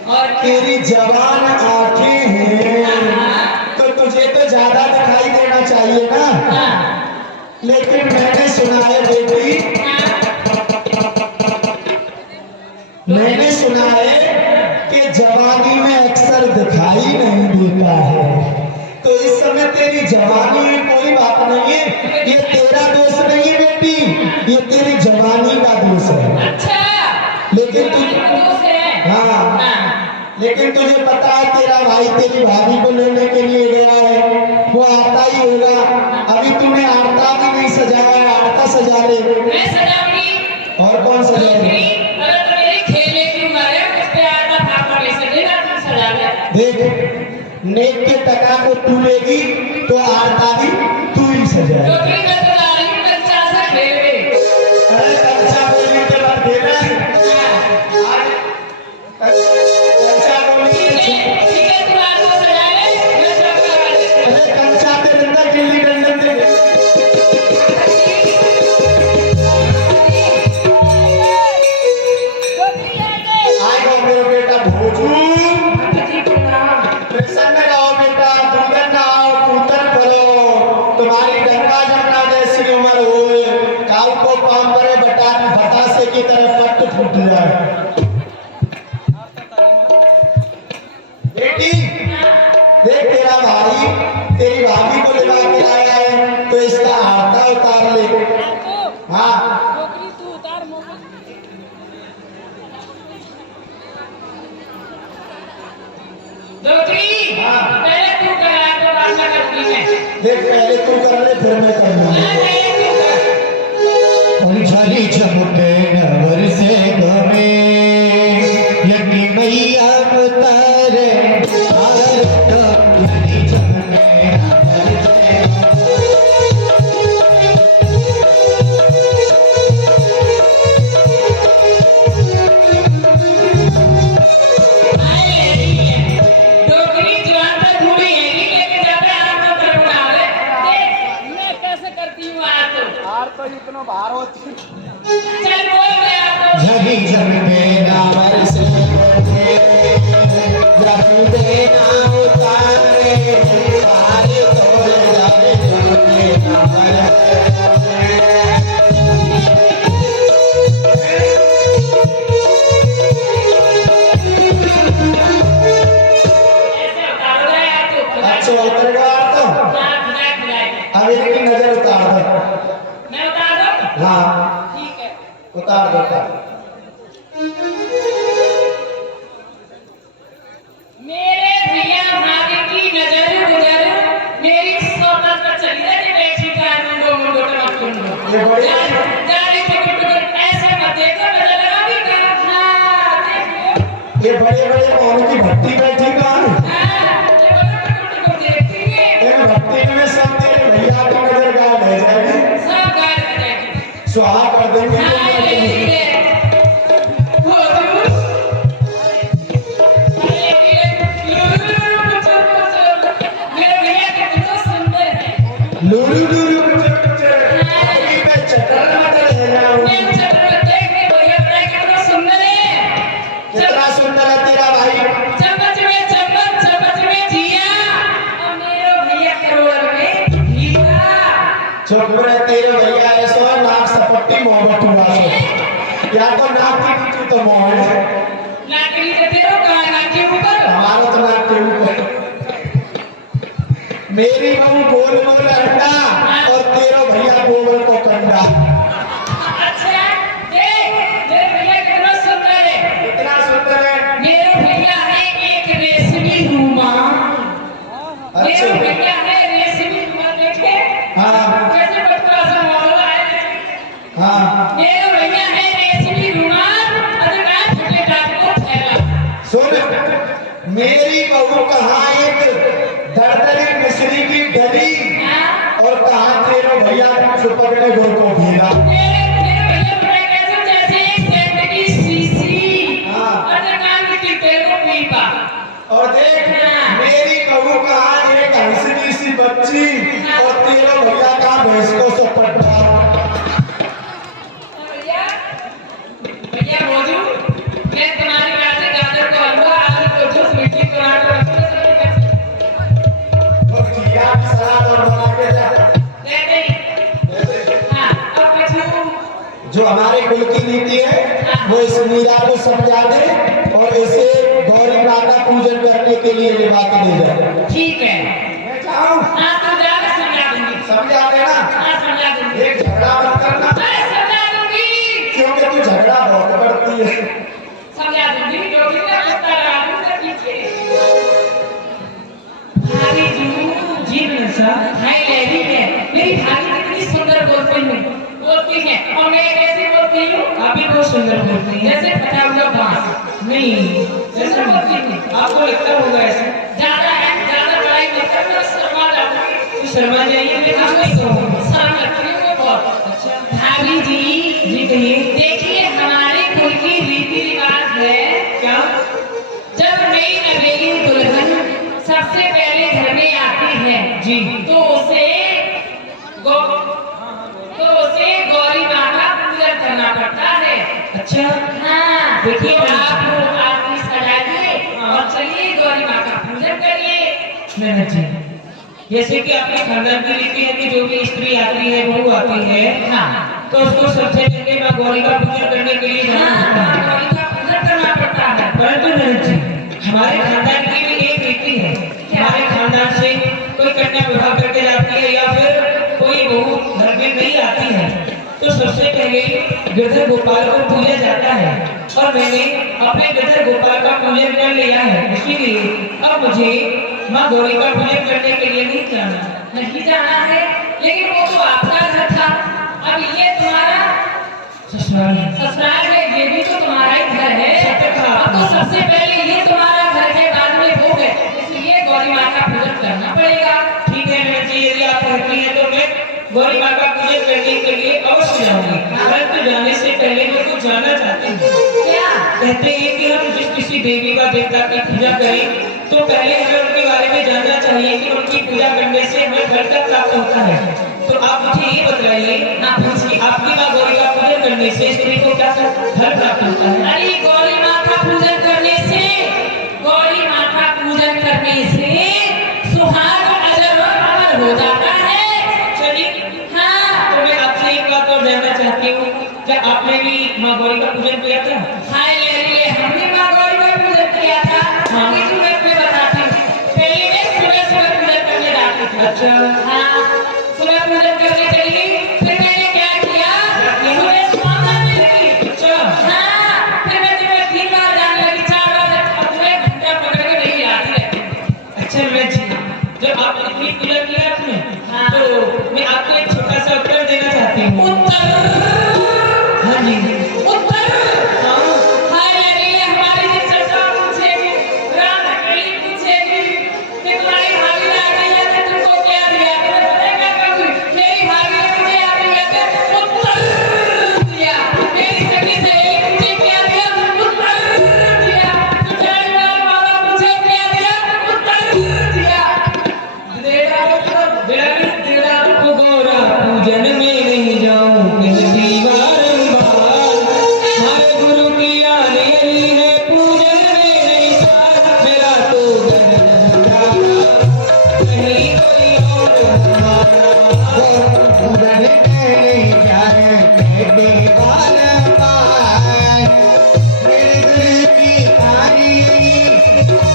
और तेरी जवान आंखें हैं, तो तुझे तो ज्यादा दिखाई देना चाहिए ना। लेकिन मैंने सुना है बेटी, मैंने सुना है कि जवानी में अक्सर दिखाई नहीं देता है, तो इस समय तेरी जवानी में कोई बात नहीं है, ये तेरा दोष नहीं है बेटी, ये तेरी जवानी का दोष है। अच्छा, लेकिन तू हाँ, लेकिन तुझे पता है तेरा भाई तेरी भाभी को लेने के लिए गया है, वो आता ही होगा। अभी तूने आरता भी नहीं सजाया, आरता सजा ले। मैं सजाऊंगी। और कौन सजाएगा? देख, नेक के टका को तू लेगी तो आरता भी तू ही सजाएगी। अरे कंचा बोलने के बाद दे रहा है, कंचा बोलने अरे कंचा तेरे अंदर गिल्ली डंडन दे। आएगा मेरा बेटा भोजू, प्रसन्न रहो बेटा, पूतन ना आओ, पूतन करो, तुम्हारी गंगा जमुना जैसी उम्र होए, काल को पाम परे बतासे की तरफ पट्ट फूट जाए। बेटी देख, तेरा भाई तेरी भाभी को लेवा के आया है, तो इसका हाथा उतार ले। हाँ पहले तू करा तो बात ना करती मैं। देख पहले तू कर ले फिर मैं कर लूंगा। पहले तू कर। और झाली चमके नवर से गमे लगी मैया तारे झाली चमके नवर से डोगरी जवान तो थोड़ी है नहीं लेके जाते आप तो कर बना ले देख मैं कैसे करती हूँ आज तो इतना भार होती चल बोल मैं आपको झगी झमके नावर से रखू देना उतारे पार तोड़ जाए झमके नावर ऐसे उतार दे यार तू अच्छा उतरेगा तो अब एक की नजर उतार दो। मैं उतार दूँ हाँ ठीक है उतार दो उतार। मेरे भैया भाभी की नजर गुजर मेरी सोना पर चली जाती बैठी का मुंडो मुंडो टमक मुंडो ये बड़ी जाने टुकुर टुकुर ऐसे मत देखो नजर लगा दी कर हाँ देखो ये बड़े बड़े कौन की भट्टी बैठी कहाँ हाँ ये बड़ा टुकुर टुकुर देखती है एक भट्टी में सब तेरे भैया की नजर गायब हो जाएगी सब गायब हो जाएगी सुहा कर देंगे हाँ लेती है वो दूर मेरे भैया कितना सुंदर है लूरू लूरू कुचर कुचर अभी मैं चक्कर में चले जाऊं। मैं चक्कर में देख के भैया बड़ा कितना सुंदर है कितना सुंदर है तेरा भाई। चम्मच में जिया और मेरे भैया करोड़ में हीरा चुप रहे तेरे भैया ऐसो है नाक सपट्टी मोहब्बत हुआ सो या तो नाक की नीचे तो मोह है लाकड़ी देते हो कहाँ नाक के ऊपर हमारा तो नाक के ऊपर। मेरी बहू गोल गोल अंडा और तेरा भैया गोबर को कंडा। अच्छा देख मेरे भैया कितना सुंदर है इतना सुंदर है। मेरे भैया है एक रेशमी रुमाल मेरे अच्छा भैया है रेशमी रुमाल देखे हाँ कैसे बटुआ सा मॉडल है हाँ मेरे भैया है रेशमी रुमाल और ना फटे दांत को फैला सुन मेरी बहू कहाँ एक दरदरी मिश्री की डरी हाँ और कहाँ तेरा भैया कुछ पकड़े गुड़ को भीड़ा। मेरे भैया बड़ा कैसे जैसे एक सेंट की सीसी हाँ। और नाम की तेल को पीपा और देख मेरी बहू कहाँ एक हंसनी सी बच्ची और तेरा भैया कहाँ भैंस को सपटा। भैया भैया बोलू मैं तुम्हारी बात से गाजर को हलवा आलू को जूस मिर्ची टमाटर और खीरा की सलाद और बना के जा। दे दे हाँ अब कुछ जो हमारे कुल की नीति है वो इस मीरा को समझा दे और इसे गौरी माता पूजन करने के लिए लिवा के ले जाए। ठीक है मैं चाहूँ हाँ तो जा समझा दूंगी समझा देना। हाँ समझा दूंगी एक झगड़ा मत करना अरे समझा दूंगी क्योंकि तू झगड़ा बहुत करती है। समझा दूंगी जो भी मैं करता रहा हूँ तो ठीक है भाभी जी नशा भाई लेडी है मेरी भाभी कितनी सुंदर बोलती है और मैं कैसे बोलती हूँ आप भी बहुत सुंदर बोलती हैं। जैसे फटा हुआ बांस नहीं जैसे बोलती हूँ आपको लगता होगा ऐसा ज्यादा बड़ाई मत करना शर्मा जाऊंगी तो शर्मा जाइए मैं कुछ नहीं कहूँगा। शर्म लगती हूँ मैं बहुत अच्छा भाभी जी जी कहिए देखिए हमारे कुल की रीति रिवाज है क्या जब नई नवेली दुल्हन सबसे पहले घर में आती है जी तो उसे गौरी माँ का पूजन करना पड़ता है अच्छा हाँ देखिए आप लोग आरती सजाइए और चलिए गौरी माँ का पूजन करिए मैंने जी जैसे कि आपके खानदान की रीति है कि जो भी स्त्री आती है बहू आती है हाँ तो उसको सबसे पहले माँ गौरी का पूजन करने के लिए जाना होता हाँ है। गौरी का पूजन करना पड़ता है परंतु नरेश जी हमारे खानदान की भी एक रीति है। हमारे खानदान से कोई कन्या विवाह करके जाती है या फिर कोई बहू घर में नहीं आती है तो सबसे पहले गिरधर गोपाल को पूजा जाता है और मैंने अपने गिरधर गोपाल का पूजन कर लिया है। इसीलिए अब मुझे माँ गौरी का पूजन करने के लिए नहीं जाना। नहीं जाना है, लेकिन वो तो आपका घर था, अब ये तुम्हारा ससुराल है। ससुराल है, ये भी तो तुम्हारा ही घर है। सत्य कहा अब तो सबसे पहले ये तुम्हारा घर है, बाद में वो है, इसलिए गौरी माँ का पूजन करना पड़ेगा। ठीक है ननद जी, यदि आप कहती हैं तो मैं गौरी माँ का पूजन करने के लिए अवश्य जाऊंगी। परंतु जाने से पहले मैं कुछ जानना चाहती हूँ। क्या? कहते हैं कि हम जिस किसी देवी का देवता की पूजा करें तो पहले हमें उनके बारे में जानना चाहिए कि उनकी पूजा करने से हमें फल क्या प्राप्त होता है। तो आप मुझे ये बताइए ना कि आपकी माँ गौरी का पूजन करने से स्त्री को क्या फल प्राप्त होता है? अरे गौरी माँ का पूजन करने से, गौरी माँ का पूजन करने से सुहाग अजर और अमर हो जाता है। चलिए, हाँ, तो मैं आपसे एक बात और जानना चाहती हूँ, क्या आपने भी माँ गौरी का पूजन किया था? हाय ले हमने माँ गौरी का पूजन किया था। हाँ। इसी में मैं बताती हूँ। पहले मैं सुबह सुबह पूजन करने जाती थी। अच्छा। हाँ, सुबह पूजन करने चली गई, फिर मैंने क्या किया, सुबह स्वामा मिली। अच्छा। हाँ, फिर मैं सुबह 3 बार जाने लगी, 4 बार, अब मैं घंटा पकड़ के नहीं आती रहती। अच्छा ननद जी, जब आप इतनी पूजा किया आपने, हाँ। तो मैं आपको एक छोटा सा उत्तर देना चाहती हूँ। उत्तर, हाँ जी। उत्तर। हाँ। हाय लगे हमारी जो चर्चा पूछेगी, रात अकेली पूछेगी कि तुम्हारी भाभी आ गई है तो तुमको क्या दिया, तुम्हें पता है क्या कहूँ, मेरी भाभी ने मुझे आ गई है तो उत्तर दिया, मेरी सखी सहेली मुझे क्या दिया, उत्तर दिया, तुम्हारे वाला मुझे क्या दिया, उत्तर दिया। तेरा उत्तर तेरा को गौरा पूजन में नहीं जाऊं कहती बारंबार, हमारे गुरु की आने वाली है पूजन में नहीं सार, मेरा तो घर नजारा कहीं कोई और हमारा। पूजन नहीं जाए कहते बारंबार, मेरे दिल की आनी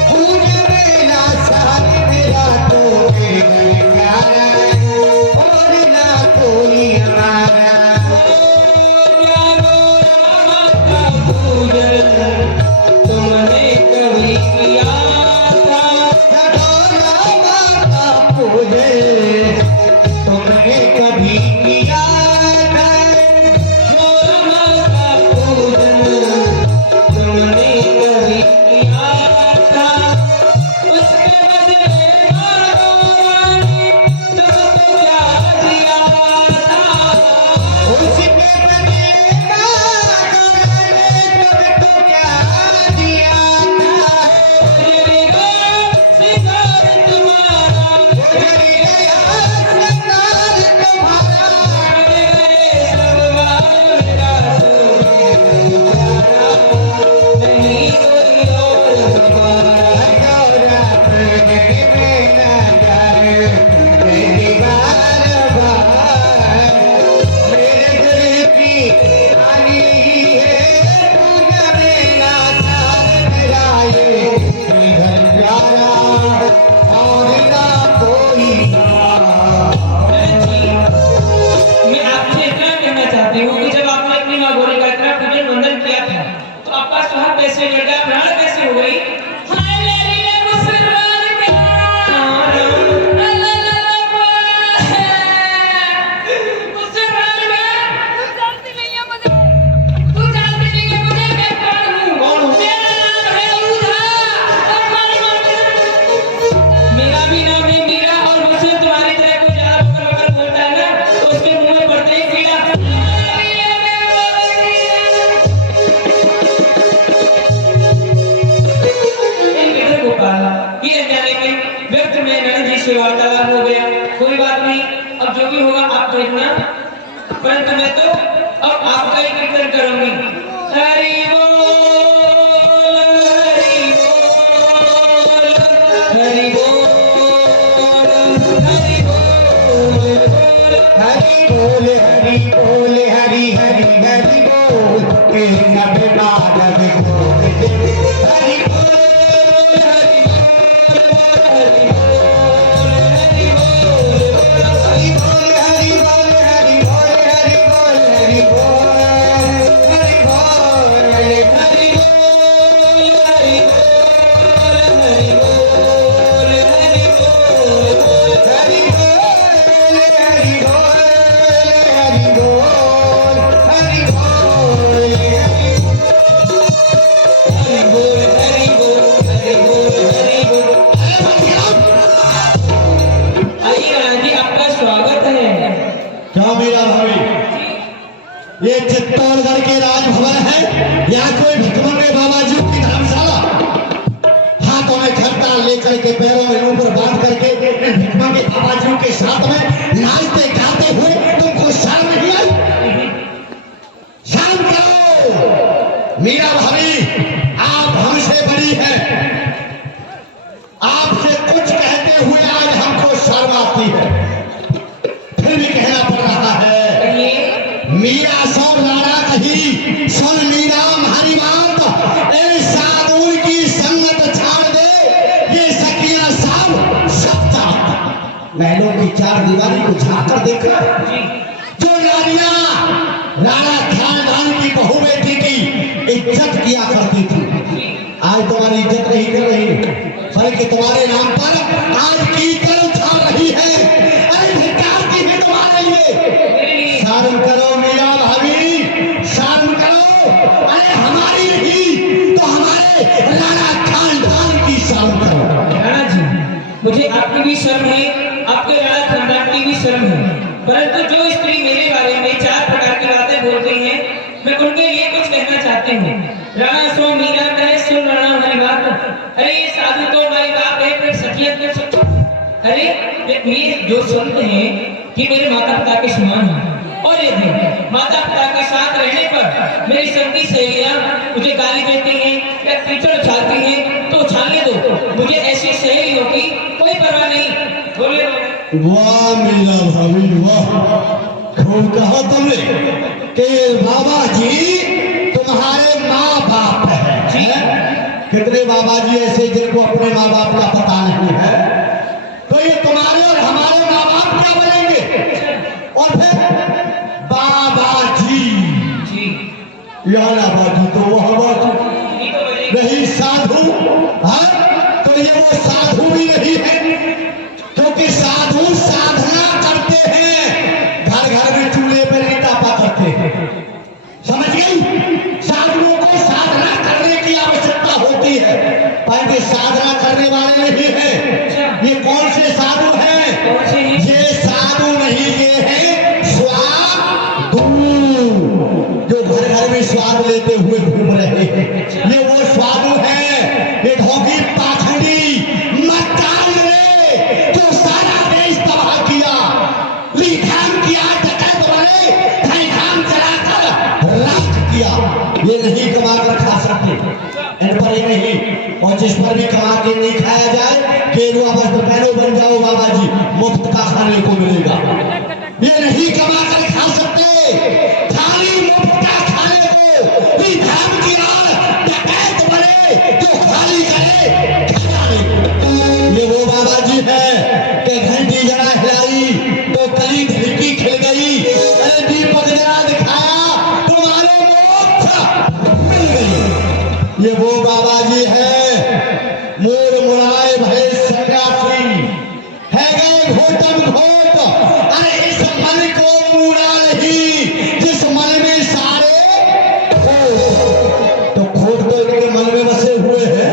पूजन ना सार, मेरा तो तेरे प्यारा और ना कोई हमारा। तुमने कभी किया था, तुमने कभी किया था, तुमने कभी किया था, उसके बदले भगवान तुमको क्या दिया था? उसके बदले तुमको क्या दिया था? गुजरेगा सिंगार तुम्हारा, गुजर गया सिंगार तुम्हारा, गए सब बार मेरा नहीं कोई और हमारा। गौरा पूजन में न जाए मेरी बार-बार, मेरे दिल की आनी है पूजा में ना सार, मेरा ये घर प्यारा और ना कोई मैं आपसे इतना कहना चाहती हूँ कि जब आपने अपनी माँ गौरी का इतना पूजन वंदन किया था तो आपका सुहाग कैसे मिल गया, प्राण कैसे हो गई? हाय ले मुसलमान का हाँ, राम। मेरा भी नाम है मीरा और मुझसे तुम्हारी तरह कोई ज्यादा बकर बोलता है ना तो उसके मुंह में पड़ते ही कीड़ा। गोपाल ये जाने में व्यर्थ में ननद जी से वार्तालाप हो गया, कोई बात नहीं, अब जो भी होगा आप देखना, परंतु मैं तो अब आपका ही कीर्तन करूंगी। हरि बोल, हरि बोल, हरि बोल, हरि बोल, हरि बोल हरि बोल हरि हरि हरि बोल, के सब मानव बोल हरि बोल हरि बोल, हरि बोल, हरि बोल, हरि बोल हरि बोल हरि बोल हरि बोल हरि बोल हरि बोल हरि बोल, हरि बोल, हरि बोल, हरि साथ में नाचते गाते हुए तुमको शर्म नहीं आई? शर्म करो। मीरा भाभी, आप हमसे बड़ी हैं, आपसे कुछ कहते हुए आज हमको शर्म आती है, फिर भी कहना पड़ रहा है। मीरा सौ लाड़ा कही, सुन मीरा हमारी बात, ए साधुओं की संगत छाड़ दे, ये सकीना साहब सच्चा। महलों की चार दीवारी को झांक कर देखा, जो नारियां राणा खानदान की बहू बेटी की इज्जत किया करती थी, आज तुम्हारी इज्जत नहीं कर रही, बल्कि तुम्हारे नाम पर आज कीचड़ उछाल रही है। अरे धिक्कार की है तुम्हारे लिए। शर्म करो मीरा भाभी, शर्म करो। अरे हमारी नहीं तो हमारे राणा खानदान की शर्म करो। राणा जी, मुझे आपकी भी शर्म है, आपके राणा खानदान की भी शर्म है, परंतु जो स्त्री मेरे बारे में चार प्रकार की बातें बोलती हैं, मैं उनके लिए कुछ कहना चाहती हूँ। राणा सो मीरा कहे, सुन राणा हमारी बात। अरे ये साधु तो हमारी बात है, फिर सखियत कर सकते। अरे ये जो सुनते हैं कि मेरे माता पिता के समान हैं, और यदि माता पिता के साथ रहने पर मेरी संगी सहेलियां मुझे गाली देती हैं या कीचड़ उछालती हैं, तो उछालने दो, मुझे ऐसी सहेलियों की कोई परवाह नहीं। बोले वाह मीरा भाभी वाह, खूब कहा तुमने कि बाबा जी तुम्हारे माँ बाप है। कितने बाबा जी ऐसे जिनको अपने माँ बाप का पता नहीं है, तो ये तुम्हारे और हमारे माँ बाप क्या बनेंगे? और फिर बाबा जी, याला बाजू तो वह बाजू नहीं साधु, हाँ तो ये वो साधु भी नहीं है, क्योंकि साधु साधना करते हैं, घर घर में चूल्हे पर टापा करते हैं, समझ गई? साधुओं को साधना करने की आवश्यकता होती है, पर ये साधना करने वाले नहीं है। ये कौन से साधु हैं? ये साधु नहीं, ये है स्वादु, जो घर घर में स्वाद लेते हुए घूम रहे हैं। ये वो स्वादु है, ये धोखी पाखंडी मकान रे, जो सारा देश तबाह किया, लीधाम किया, डकैत बने, धैधाम चलाकर राज किया। ये नहीं कमा कर खा सकते, इन पर ये नहीं, और जिस पर भी कमा के नहीं खाया जाए, केरुआ वस्त्र पहनो बन जाओ बाबा जी, मुफ्त का खाने को मिलेगा। ये नहीं कमा कर खा सकते, खाली मुफ्त का खाने को लीधाम किया, डकैत बने, जो खाली करे खजाने। ये वो बाबा जी है कि घंटी जरा हिलाई तो कली खिड़की खिल गई, अरे दीपक जरा दिखाया तुम्हारे मोक्ष मिल गई। ये वो बाबा जी है मोर मुराए भय सन्यासी, है गए घोटम घोट, अरे इस मन को मूड़ा नहीं जिस मन में सारे खोट। तो खोट तो इनके मन में बसे हुए हैं।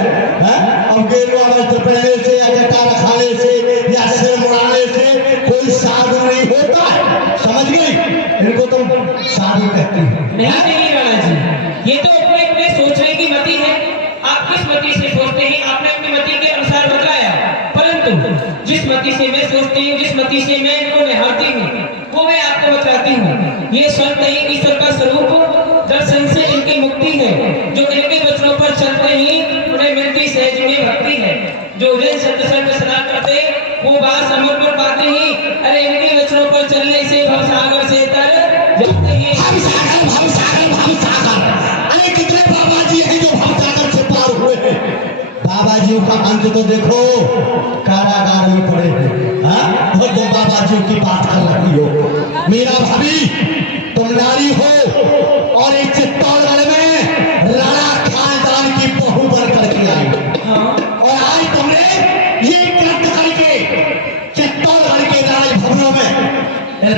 अब गेरुआ वस्त्र पहनने से या जटा रखाने से या सिर मुड़ाने से कोई साधु नहीं होता है, समझ गई? इनको तुम साधु कहती हो। नहीं राणा जी, ये तो अपने अपने सोचने की मति है। आप किस मति से सोचते हैं आपने अपनी मति के अनुसार बताया, परंतु जिस मति से मैं सोचती हूँ, जिस मति से मैं इनको निहारती हूँ, वो मैं आपको बताती हूँ। ये संत ही ईश्वर का स्वरूप, दर्शन से इनकी मुक्ति है, जो इनके वचनों पर चलते ही उन्हें मिलती सहज में भक्ति है। जो वे सत्संग सदा करते वो बात समर्पण पाते ही, अरे इनके वचनों पर चलने से भवसागर से तर जाते ही। भवसागर भवसागर भवसागर, अरे कितने बाबा जी हैं जो भवसागर से पार हुए हैं। बाबा जी का अंत तो देखो, कारागार में पड़े हैं। हाँ, वो जो बाबा जी की बात कर रही हो। मीरा भाभी, तुम नारी हो और एक चित्तौड़गढ़ में राणा खानदान की बहू बनकर के आई, और आज तुमने ये कृत्य करके चित्तौड़गढ़ के राजभवनों में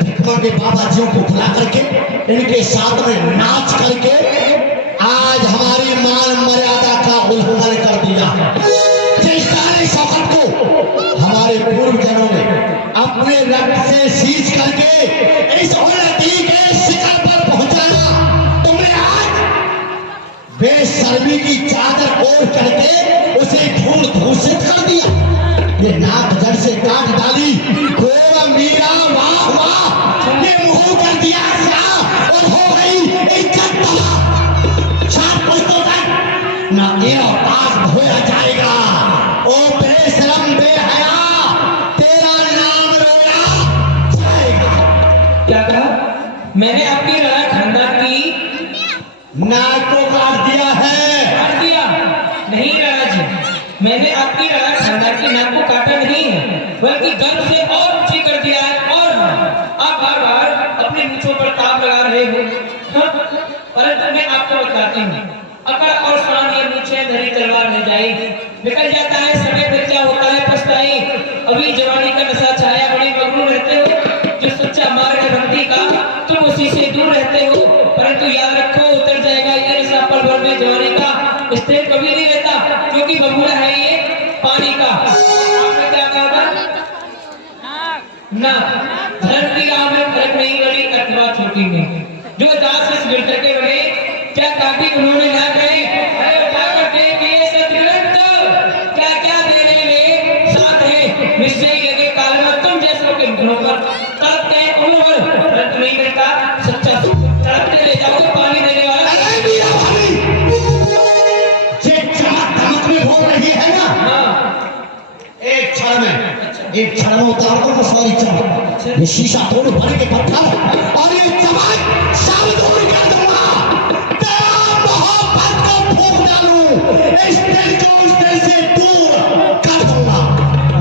भिकमा के बाबा जी को बुला करके इनके साथ में नाच करके आज हमारी मान मर्यादा का उल्लंघन कर दिया। जिस सारे शौकत को हमारे पूर्वजों ने अपने रक्त से सींच करके इस उन्नति के शिखर पर पहुंचाया, तुमने आज बेशर्मी की चादर ओढ़ करके उसे धूल धूसित कर दिया। ये नाक जड़ से काट डाली, गोवा मीरा तेरा पाप धोया जाएगा। ओ बेशरम बेहया, तेरा नाम रोया जाएगा। क्या कहा? मैंने आपकी राणा खानदान की नाक को काट दिया है। काट दिया? नहीं राणा जी, मैंने आपकी राणा खानदान की नाक को काटा नहीं है, बल्कि गर्व से और ऊंची कर दिया है। और आप बार बार अपनी मूंछों पर ताप लगा रहे हो। हाँ? परंतु मैं आपको बताती हूँ, अकड़ और शान ये मूंछें धरी तलवार ले जाएगी। निकल जाता है समय, फिर क्या होता है पछताए। अभी जवानी का नशा छाया, बड़े मगरूर रहते हो। जो सच्चा मार्ग है भक्ति का, तुम उसी से दूर रहते हो। परंतु याद रखो, उतर जाएगा ये नशा पल भर में जवानी का। स्थिर कभी नहीं रहता, क्योंकि बबूला है ये पानी का। आपने क्या कहा था? ना, धर्म की राह में फर्क नहीं बड़ी अथवा छोटी में। जो दास इस गिरते के बने, क्या काफी उन्होंने ना कहे? अरे उठाकर देख ये सतग्रंथ, क्या क्या देने में साथ है। निश्चय लगे काल में तुम जैसों के मुखों पर तड़पते हैं उम्र भर, परंतु नहीं मिलता सच्चा सुख। तड़पते ले जाओ पानी देने वाला। अरे मीरा भाभी, ये चमक धमक में बोल रही है ना? हाँ, एक क्षण में उतार दो वो सारी चमक। ये शीशा तोड़ बने के पत्थर और ये चमक सब दूर कर दूंगा। तेरा मोहब्बत को फूंक डालूं, इस दिल को उस दिल से दूर कर दूंगा।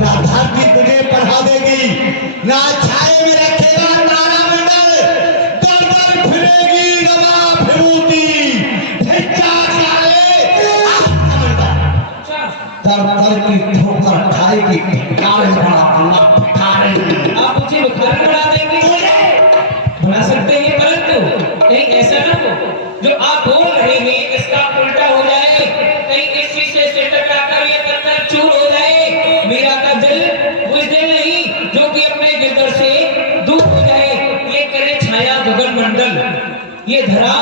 ना धरती तुझे पढ़ा देगी, ना छाए में रखेगा तारा मंडल। दर दर फिरेगी नवा फिरूती, भिक्षा काले आसमंडल। दर दर की ठोकर खाएगी, कारण बड़ा कारण। आप मुझे बुखार बना देंगे, बना सकते हैं, परंतु कहीं ऐसा ना हो जो आप बोल रहे हैं इसका उल्टा हो जाए। कहीं इस शीशे से टकराकर ये पत्थर चूर हो जाए। मेरा का दिल वो दिल नहीं जो कि अपने गिरदर से दूर हो जाए। ये करे छाया गगन मंडल, ये धरा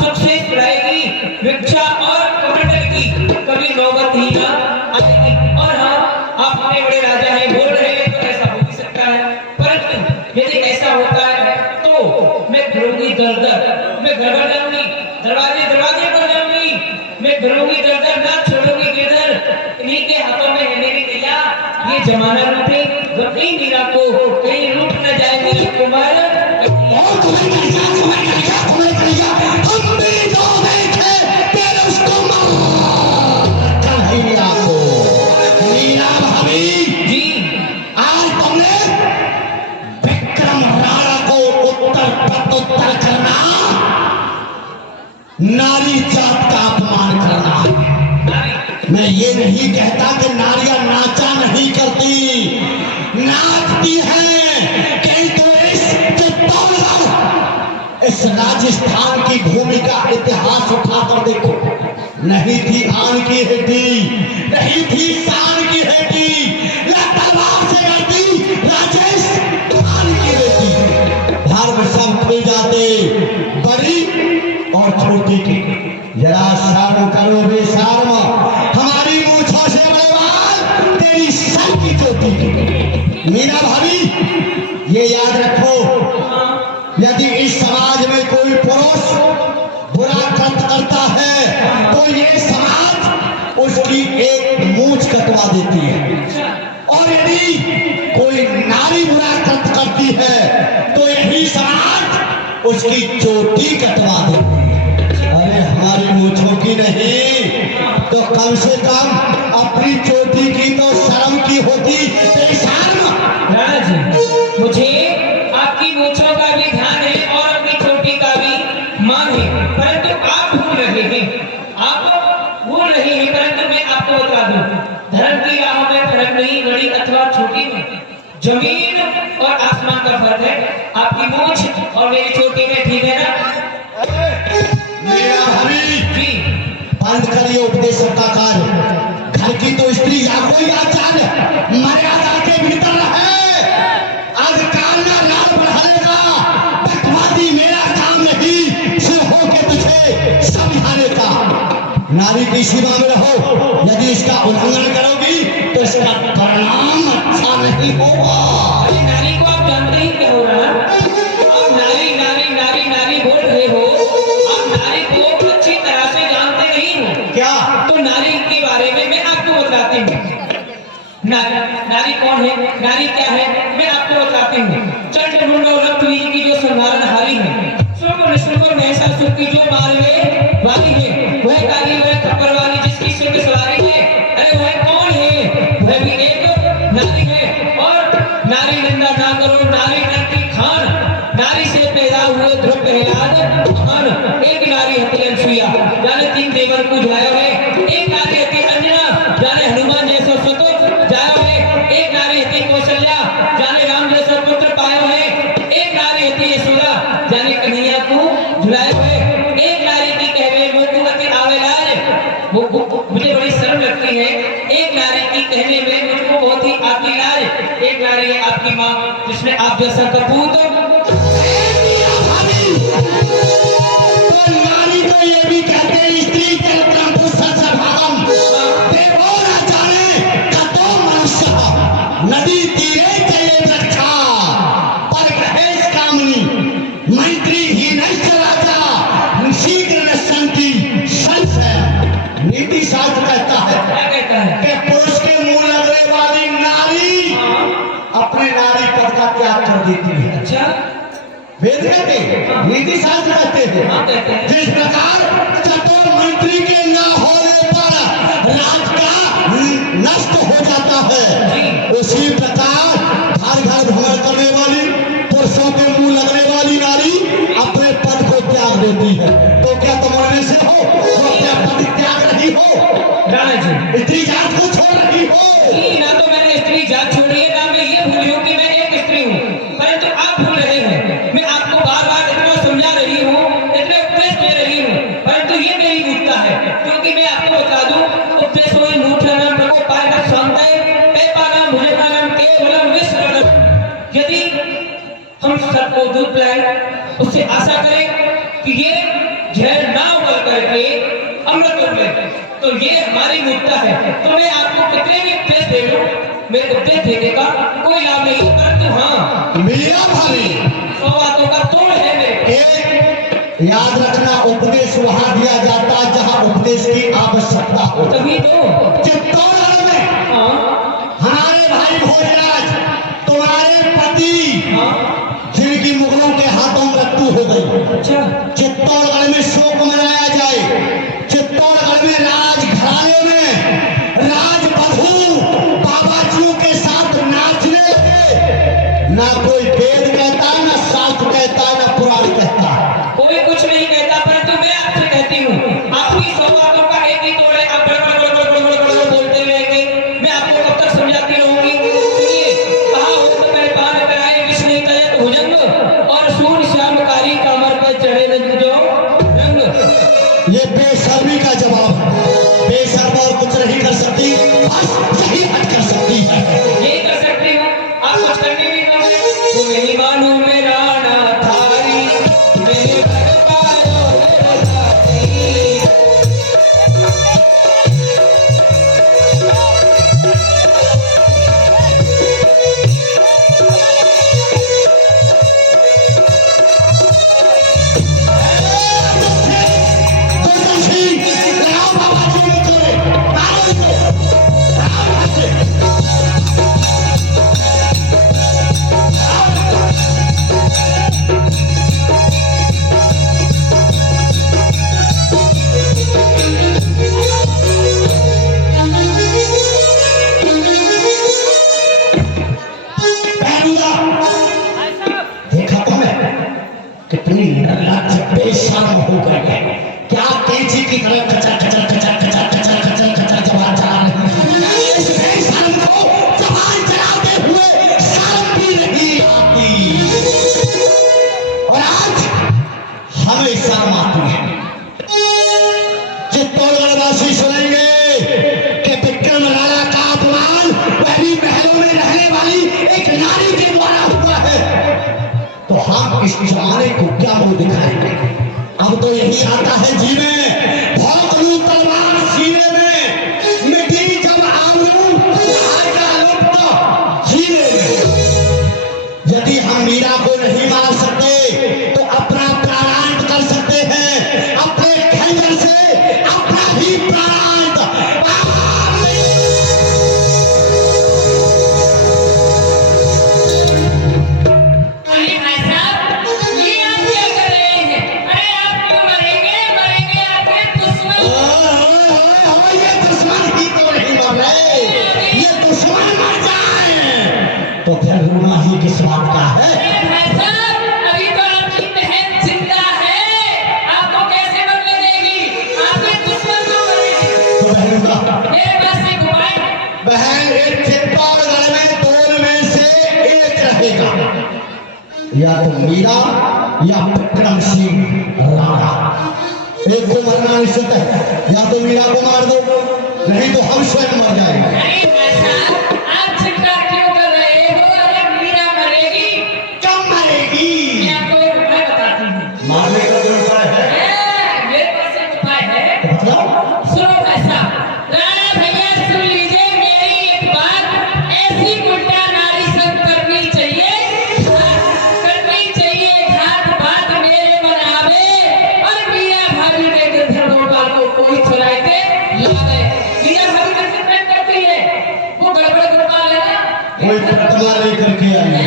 सुख से छुड़ाएगी भिक्षा और कमंडल की, कभी नौबत ही ना आएगी। और हाँ, आप अपने बड़े राजा हैं, बोल रहे हैं तो ऐसा हो भी सकता है, परंतु यदि ऐसा होता है तो मैं फिरूंगी दर दर, मैं घर घर जाऊंगी, दरवाजे दरवाजे पर जाऊंगी, मैं फिरूंगी दर दर, ना छोड़ूंगी गिरधर। इन्हीं के हाथों में है मेरी नैया, ये जमाना रूठे गपी मीरा को, कहीं रूठ न जाए मेरा कुमार। और तुम्हें करेगा, हम भी जो देखे तेरे उसको मार मीरा को। मीरा भाभी जी, आज तुमने विक्रम राणा को उत्तर प्रत्युत्तर करना, नारी जात का अपमान करना है। मैं ये नहीं कहता कि नारियां नाचा नहीं करती, नाचती हैं। कहीं तो इस राजस्थान की भूमि का इतिहास उठाकर देखो, नहीं थी आन की हड्डी, नहीं थी शान की हड्डी, तलवार से लड़ती राजेश खान की बेटी। धर्म सब खुल जाते, बड़ी और छोटी की। जरा शर्म करो बेशर्म, हमारी मूंछों से बड़े बाल, तेरी सर की चोटी की। मीना भाभी ये याद रखो, यदि इस समाज में कोई पुरुष बुरा कृत्य करता है तो ये समाज उसकी एक मूंछ कटवा देती है, और यदि कोई नारी बुरा कृत्य करती है तो यही समाज उसकी चोटी कटवा देती है। अरे हमारी मूंछों की नहीं तो कम से कम अपनी चोटी की तो शर्म की होती। राणा जी, मुझे आपकी मूंछों का भी ध्यान है और अपनी छोटी का भी मान है, परंतु आप भूल रहे हैं, आप भूल रहे हैं। परंतु मैं आपको बता दूं, धर्म की राह में फर्क नहीं, बड़ी अथवा छोटी में जमीन और आसमान का फर्क है। आपकी मूंछ और मेरी छोटी में, ठीक है ना? मेरा भाभी जी, बंद करिए उपदेश का कार्य। घर की तो स्त्री या कोई आचार मर्यादा के भीतर है। अधिकार ना लाल बढ़ाएगा, बकवादी मेरा काम नहीं सिर्फ हो के तुझे समझाने का। नारी की सीमा में रहो, यदि इसका उल्लंघन करोगी तो इसका परिणाम अच्छा नहीं होगा। अरे नारी को आप जानते ही क्या हो रहा है? आप नारी नारी नारी नारी बोल रहे हो, आप नारी को अच्छी तरह से जानते नहीं हो। क्या तो नारी सुनाती हूँ। नारी कौन है, नारी क्या है, मैं आपको बताती हूँ। चंड मुंडो लक्ष्मी जी की जो संधारण हारी है, शुभ निशुभ महिषासुर की जो मारने वाली है, वह काली, वह खप्पर वाली, जिसकी सिंह सवारी है, अरे वह कौन है, वह भी एक नारी है। और नारी निंदा ना करो, नारी नर की खान, नारी से पैदा हुए ध्रुव प्रहलाद महान। एक नारी हती अनसुईया, जाने 3 देवर को जायो है। एक नारी हती अंजना, जाने हनुमान जैसा सतुर जायो है। एक नारी हती कौशल्या, जाने राम जैसा पुत्र पायो है। एक नारी हती यशोदा, जाने कन्हैया को झुलायो है। एक नारी की कहवे मुझको आवे लाज, वो मुझे बड़ी शर्म लगती है। एक नारी की कहने में मुझको बहुत ही आती लाज। एक नारी है आपकी माँ, जिसने आप जैसा कपूत। तो नारी को ये भी कहते हैं स्त्री चरित्रम पुरुषस्य स्वभावम। देवोरा जाने ततो मनुष्यः, नदी तीरे चले वृक्षा, परग्रहेश कामिनी, मैत्रीहीनश्च राजा, शीघ्र नश्यन्ति संशय। नीति शास्त्र कहता है क्या कहता है? कि पुरुष के मुंह लगने वाली नारी अपने नारी पद का त्याग कर देती है। अच्छा, वेद कहते हैं, नीति शास्त्र कहते हैं। हाँ कहते हैं। जिस प्रकार चतुर मंत्री के न होने पर राज का नष्ट हो जाता है, उसी प्रकार घर घर भ्रमण करने वाली, पुरुषों के मुंह लगने वाली नारी अपने पद को त्याग देती है। तो क्या तुम उनमें से हो जो अपना पद त्याग रही हो, राणा जी? स्त्री जात को छोड़ रही हो? नहीं, ना तो मैंने स्त्री जात छोड़ी है, ना मैं ये भूली हूँ कि मैं एक स्त्री हूँ, परंतु आप भूल रहे हैं। मैं आपको बार बार इतना समझा रही हूँ, इतने उपदेश दे रही हूँ, परंतु ये मेरी मूर्खता है। क्योंकि मैं आपको बता दूं, उपदेश हुई मूर्खनाम प्रकोपायः शांतये पेपानां भुजगानां केवलं विस्मरणम्। यदि हम सबको दूध पिलाएं, उससे आशा करें कि ये जहर ना उगल करके अमृत उगले, तो ये हमारी मूर्खता है। तो मैं आपको कितने भी उपदेश दे लूं, मेरे उपदेश देने का कोई लाभ नहीं, परंतु हाँ, मियां भाभी 100 बातों का तोड़ है मेरे। एक याद रखना, उपदेश वहां दिया जाता है जहां उपदेश की आवश्यकता हो। तभी तो चित्तौड़गढ़ में हाँ हमारे भाई भोजराज, तुम्हारे पति हाँ, जिनकी मुगलों के हाथों मृत्यु हो गई, अच्छा चित्तौड़गढ़ में शोक मनाया जाए। चित्तौड़गढ़ में राजघराने में राजवधू बाबाजियों के साथ नाचने लगे। ना कोई वेद कहता है, ना शास्त्र कहता है, ना पुराण कहता है। कोई कुछ नहीं कहता, परंतु मैं आपसे कहती हूँ, आपकी 100 बातों का एक ही तोड़ है। आप बड़ बोलते रहेंगे, मैं आपको कब तक समझाती रहूंगी? सुनिए, कहा हो तो मेरे पान कराए विष्णु तजत भुजंग, और सूर्य श्यामकारी कमर पर चढ़े रंग जो रंग। ये बेशर्मी का जवाब है। बेशर्म और कुछ नहीं कर सकती, बस यही बात कर सकती है। यही कर सकती हूँ, आप कुछ करने भी ना। तुम नहीं मानो मेरा ना थारी, मेरे घर पायो मेरे साथी। देखा तुम्हें कितनी निर्लज्ज बेशर्म हो गई है। क्या कैंची की तरह कचर कचर कचर कचर कचर कचर कचर जबान चला रही है। इस बेशर्म को जबान चलाते हुए शर्म भी नहीं आती, और आज हमें शर्म आती है। चित्तौड़गढ़ वासी सुनेंगे कि विक्रम लाला का अपमान पहली महलों में रहने वाली एक नारी के द्वारा हुआ है, तो हम इस जमाने को क्या मुंह दिखाएंगे? अब तो यही आता है जी में, भौंक लूं तलवार सीने में, मिटी जब आंगनू आएगा लुप्त जीने में। यदि हम मीरा को नहीं मार सकते तो अपना प्राणांत कर सकते हैं, अपने खंजर से अपना ही प्राणांत। बहनों मेरे पास एक उपाय है। बहन, एक चित्तौड़गढ़ में दोनों में से एक रहेगा, या तो मीरा या विक्रम सिंह राणा। एक को मरना निश्चित है, या तो मीरा को मार दो, नहीं तो हम स्वयं मर जाएंगे। नहीं भाई साहब, आप चिंता क्यों कर रहे हो? अरे मीरा मरेगी। कब मरेगी? मैं आपको एक उपाय बताती हूँ। मारने का जो उपाय है, मेरे पास एक उपाय है। मतलब सुनो भाई साहब, राणा भैया सुन लीजिए मेरी एक बात। ऐसी गुंडा नारी संग करनी चाहिए, घाट बात मेरे बनावे, और मीरा भाभी के गिरधर गोपाल को कोई चुराए के लावे। मीरा भाभी कैसे प्रेम करती है? वो गड़बड़ गोपाल है ना, कोई पटवा लेकर के आई है।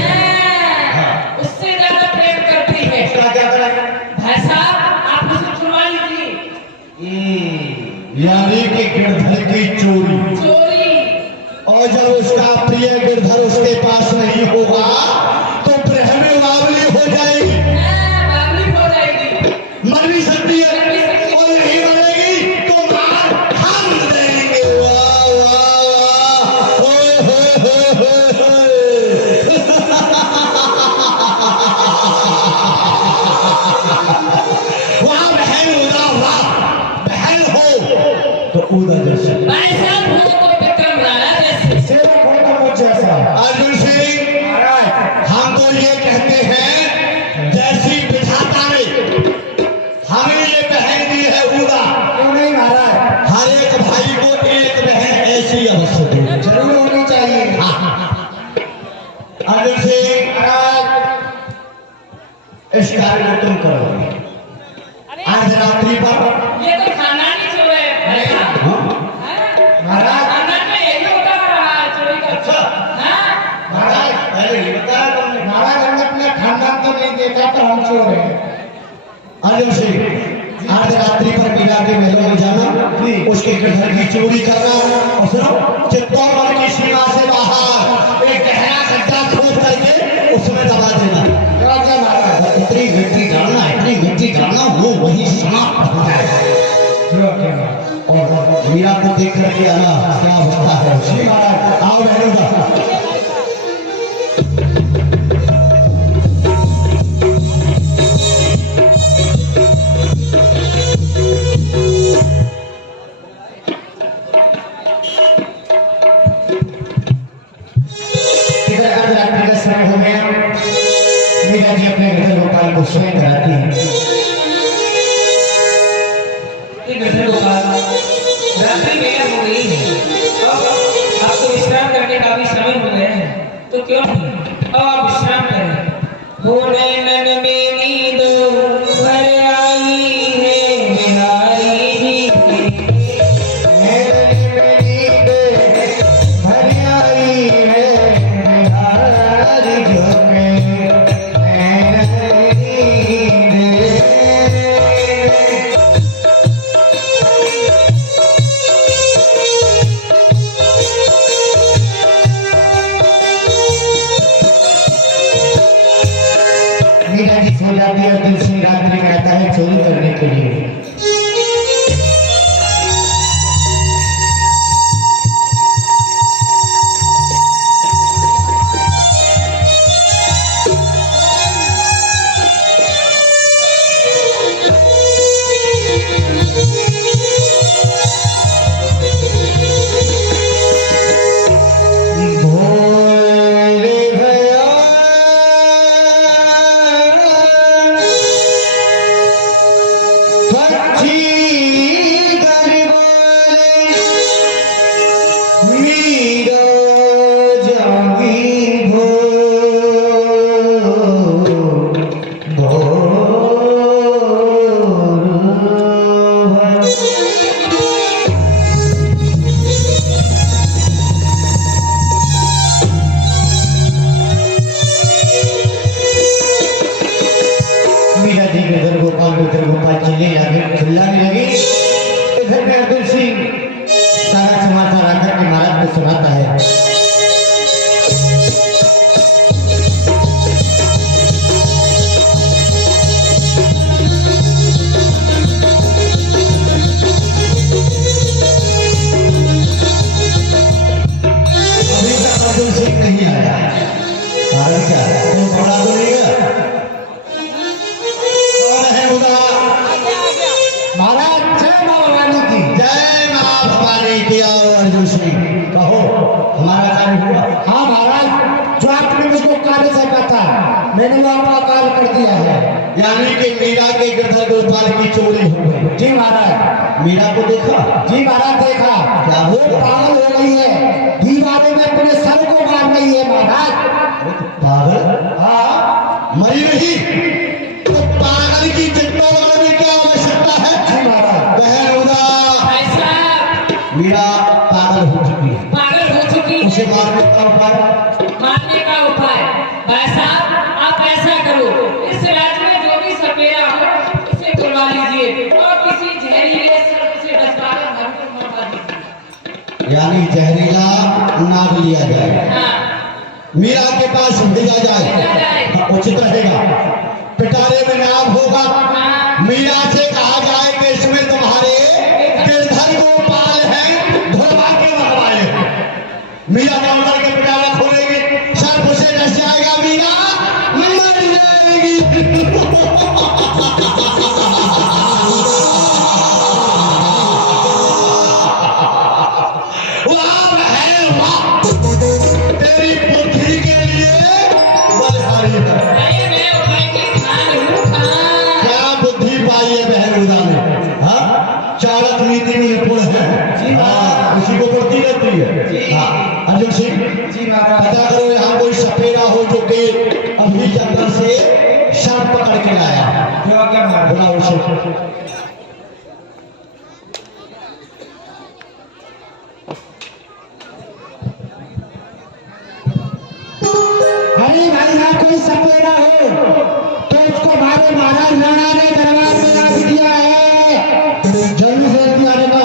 उससे ज्यादा प्रेम करती है। इसका क्या करें? भाई साहब, आप उसे छुड़वा लीजिए। यानी कि गिरधर की चोरी, चोरी और जब उसका प्रिय गिरधर उसके पास नहीं होगा तो ग्रह में बावली हो जाएगी, बावली हो जाएगी। मर भी सकती है, और नहीं मरेगी तो मार हम देंगे। वाह वाह वाह, ओए होए होए होए वाह बहन उदा, वाह बहन हो तो उदा जैसे भाई साहब, वो तो विक्रम राणा जैसे। अर्जुन सिंह, हम तो ये कहते हैं जैसी विधाता ने हमें ये बहन दी है उदा, क्यों नहीं महाराज? हर एक भाई को एक बहन ऐसी अवश्य दी, जरूर होनी चाहिए। अर्जुन सिंह महाराज, इस कार्य को तुम करोगे आज रात्रि पर। ये तो खानदानी चोर है भाई साहब। महाराज, खानदान में यही होता रहा है चोरी का। हाँ? महाराज पहले ये बताया तुमने। महाराज, हमने अपना खानदान तो नहीं देखा, पर हम चोर हैं। अर्जुन सिंह, आज रात्रि पर मीरा के महलों में जाना, उसके घर की चोरी करना, और सुनो, चित्तौड़गढ़ की सीमा से बाहर एक गहरा गड्ढा खोद करके उसमें दबा देना। इतनी मिट्टी डालना, इतनी मिट्टी डालना, वो वही समाप्त हो जाए। और मीरा को देख करके आना क्या होता है। श्री महाराज, आओ बहनों, हो गया। मीरा जी अपने गिरधर गोपाल को स्वयं कराती है। गिरधर गोपाल, रात्रि बेला हो गई है, अब आपको विश्राम करने का भी समय हो गया है, तो क्यों नहीं अब आप विश्राम करें। हो नैनन में नींद भर आई है बिहारी जी की। मीरा जी सो जाती है, दूसरी रात्रि में आता है चोरी करने के लिए। चिल्लाने लगी। इधर में अर्जुन सिंह सारा समाचार आकर के महाराज को सुनाता है। अर्जुन सिंह, कहो हमारा कार्य हुआ? हाँ महाराज, जो आपने मुझको कार्य सौंपा था मैंने वो आपका कार्य कर दिया है। यानी कि मीरा के गिरधर गोपाल की चोरी हो गई? जी महाराज। मीरा को देखा? जी महाराज देखा। क्या वो पागल हो गई है, दीवारों में अपने सर को मार रही है महाराज। पागल? हाँ मरी नहीं तो पागल की चिंता करने की क्या आवश्यकता है? जी महाराज। बहन भाई साहब, मीरा पागल हो चुकी है, पागल हो चुकी है। उसे मारने का उपाय? मारने का उपाय? भाई साहब आप ऐसा करो, इस राज्य में जो भी सपेरा हो उसे बुलवा लीजिए और किसी जहरीले सर्प से डसवाकर घर को मरवा दीजिए। यानी जहरीला नाग लिया जाए, हाँ, मीरा के पास भेजा जाए, भेजा जाए। हाँ, उचित रहेगा। पिटारे में नाग होगा, मीरा से कहा जाए कि इसमें तुम्हारे गिरधर गोपाल है, धुलवा के मरवाए। मीरा का अंदर के पिटारा खोलेंगे, सर्प उसे डस जाएगा, मीरा मर जाएगी। वाह है वाह, तेरी बुद्धि के लिए बधाई है। अरे मैं उपाय की खान हूँ, खान। क्या बुद्धि पाई है बहन उदा ने? हाँ, चालक नीति में निपुण है। हाँ, उसी को पड़ती रहती है। हाँ, अर्जुन सिंह जी महाराज, पता करो यहाँ कोई सपेरा हो जो कि अभी जंगल से सर्प पकड़ के लाया। बुला उसे। अरे भाई यहाँ कोई सपेरा हो तो उसको भावे, महाराज राणा ने दरबार में याद किया है, जल्दी से जल्दी आने का।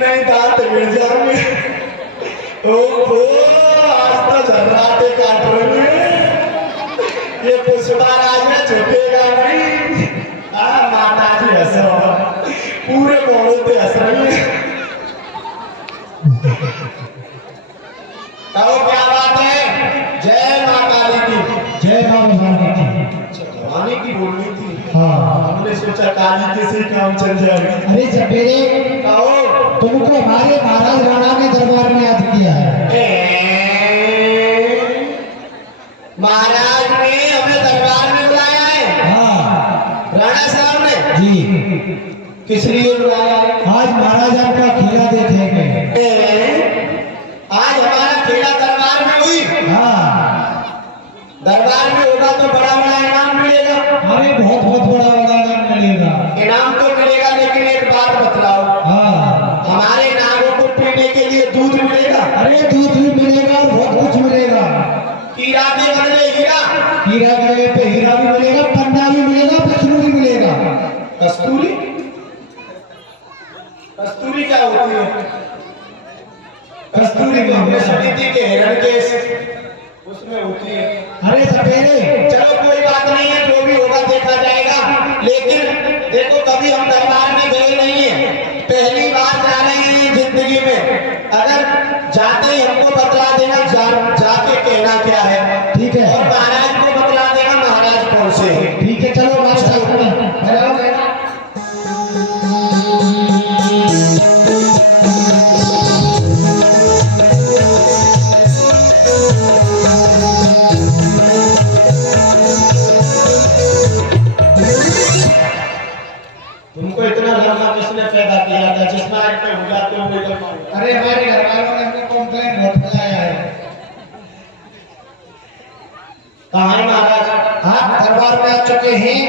नहीं दांत गिर जाऊंगे। ओहो, आज तो झर्राटे काट रही है। ये पुष्पराज में झुकेगा नहीं। माता जी हंसो, पूरे मोहल्ले पे हंस रही है। कहो क्या बात है? जय मां काली की। जय मां भवानी की। भवानी की बोलनी थी। हाँ, हमने सोचा काली के से काम चल जाएगा। अरे सपेरे, कहो तुमको हमारे महाराज राणा ने दरबार में याद किया है। महाराज ने हमें दरबार में बुलाया है? हाँ, राणा साहब ने जी। किस लिए बुलाया है? आज महाराज आपका खेला देखेंगे। आज हमारा खेला दरबार में हुई? हाँ, दरबार में होगा तो बड़ा बड़ा इनाम मिलेगा। अरे बहुत बहुत बड़ा बड़ा इनाम मिलेगा। इनाम तो मिलेगा, लेकिन एक बात बतलाओ। हाँ, हमारे नागों को पीने के लिए दूध मिलेगा? अरे दूध भी मिलेगा और बहुत कुछ मिलेगा। हीरा के बदले हीरा, हीरा के बदले पे हीरा भी मिलेगा, पन्ना भी मिलेगा, पशु भी मिलेगा। कस्तूरी? कस्तूरी क्या होती है? कस्तूरी तो हमने सुनी थी कि हिरण के उसमें होती है। अरे सपेरे, चलो कोई बात नहीं है, जो भी होगा देखा जाएगा। लेकिन देखो, कभी हम दरबार में गए नहीं है, पहली बार जा रहे हैं जिंदगी में। अगर जाते ही हमको बतला देना जाके कहना क्या है, ठीक है? और महाराज को बतला देना महाराज कौन से है, ठीक है? चलो बात करते हैं। तुमको इतना लंबा किसने पैदा किया था? जिस नायक पे हो जाते हो लेकर मारूंगा। अरे हमारे घर वालों ने हमको कॉम्प्लेन बहुत लगाया है। कहाँ है महाराज? आप दरबार में आ चुके हैं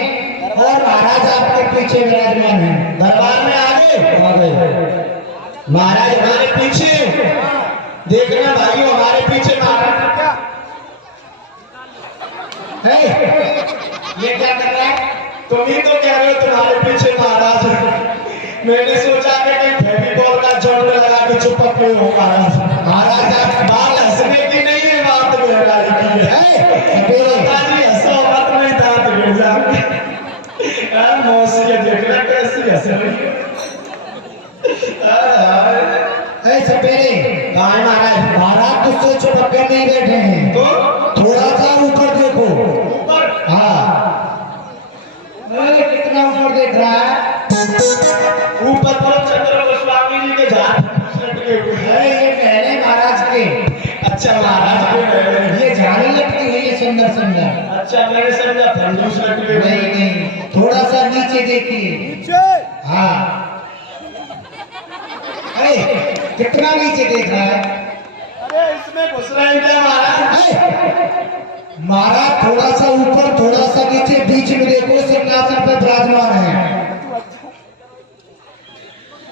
और महाराज आपके पीछे विराजमान हैं। दरबार में आ गए? महाराज हमारे पीछे देखना भाइयों, हमारे पीछे महाराज है ये क्या कर रहा है? तुम ही तो कह रहे हो तुम्हारे पीछे महाराज। मैंने सोचा कि कहीं फेविकॉल का जोड़ लगा के चुपक गए हो महाराज। महाराज आप बात हंसने की नहीं है, बात बेहराई की है। सपेरे जी हंसो मत, नहीं दांत गिर जाएंगे। मौसी ये देखना कैसी हंस रही है। सपेरे कहाँ है महाराज? महाराज तुझसे चुपक कर नहीं बैठे हैं, तो थोड़ा सा ऊपर देखो। ऊपर हाँ कितना ऊपर देख रहा है? ऊपर तो चंद्र गोस्वामी जी के झाड़ लटके हुए हैं। ये पहले महाराज के, अच्छा महाराज के पहले। ये झाड़ी लटकी हुई है सुंदर सुंदर। अच्छा मैंने समझा फंडूस लटके हुए नहीं हैं। नहीं, थोड़ा सा नीचे देखिए। हाँ अरे कितना नीचे देख रहा है? अरे इसमें घुस रहे हैं क्या महाराज? महाराज थोड़ा सा ऊपर थोड़ा सा नीचे, बीच में देखो सिंहासन पर विराजमान है।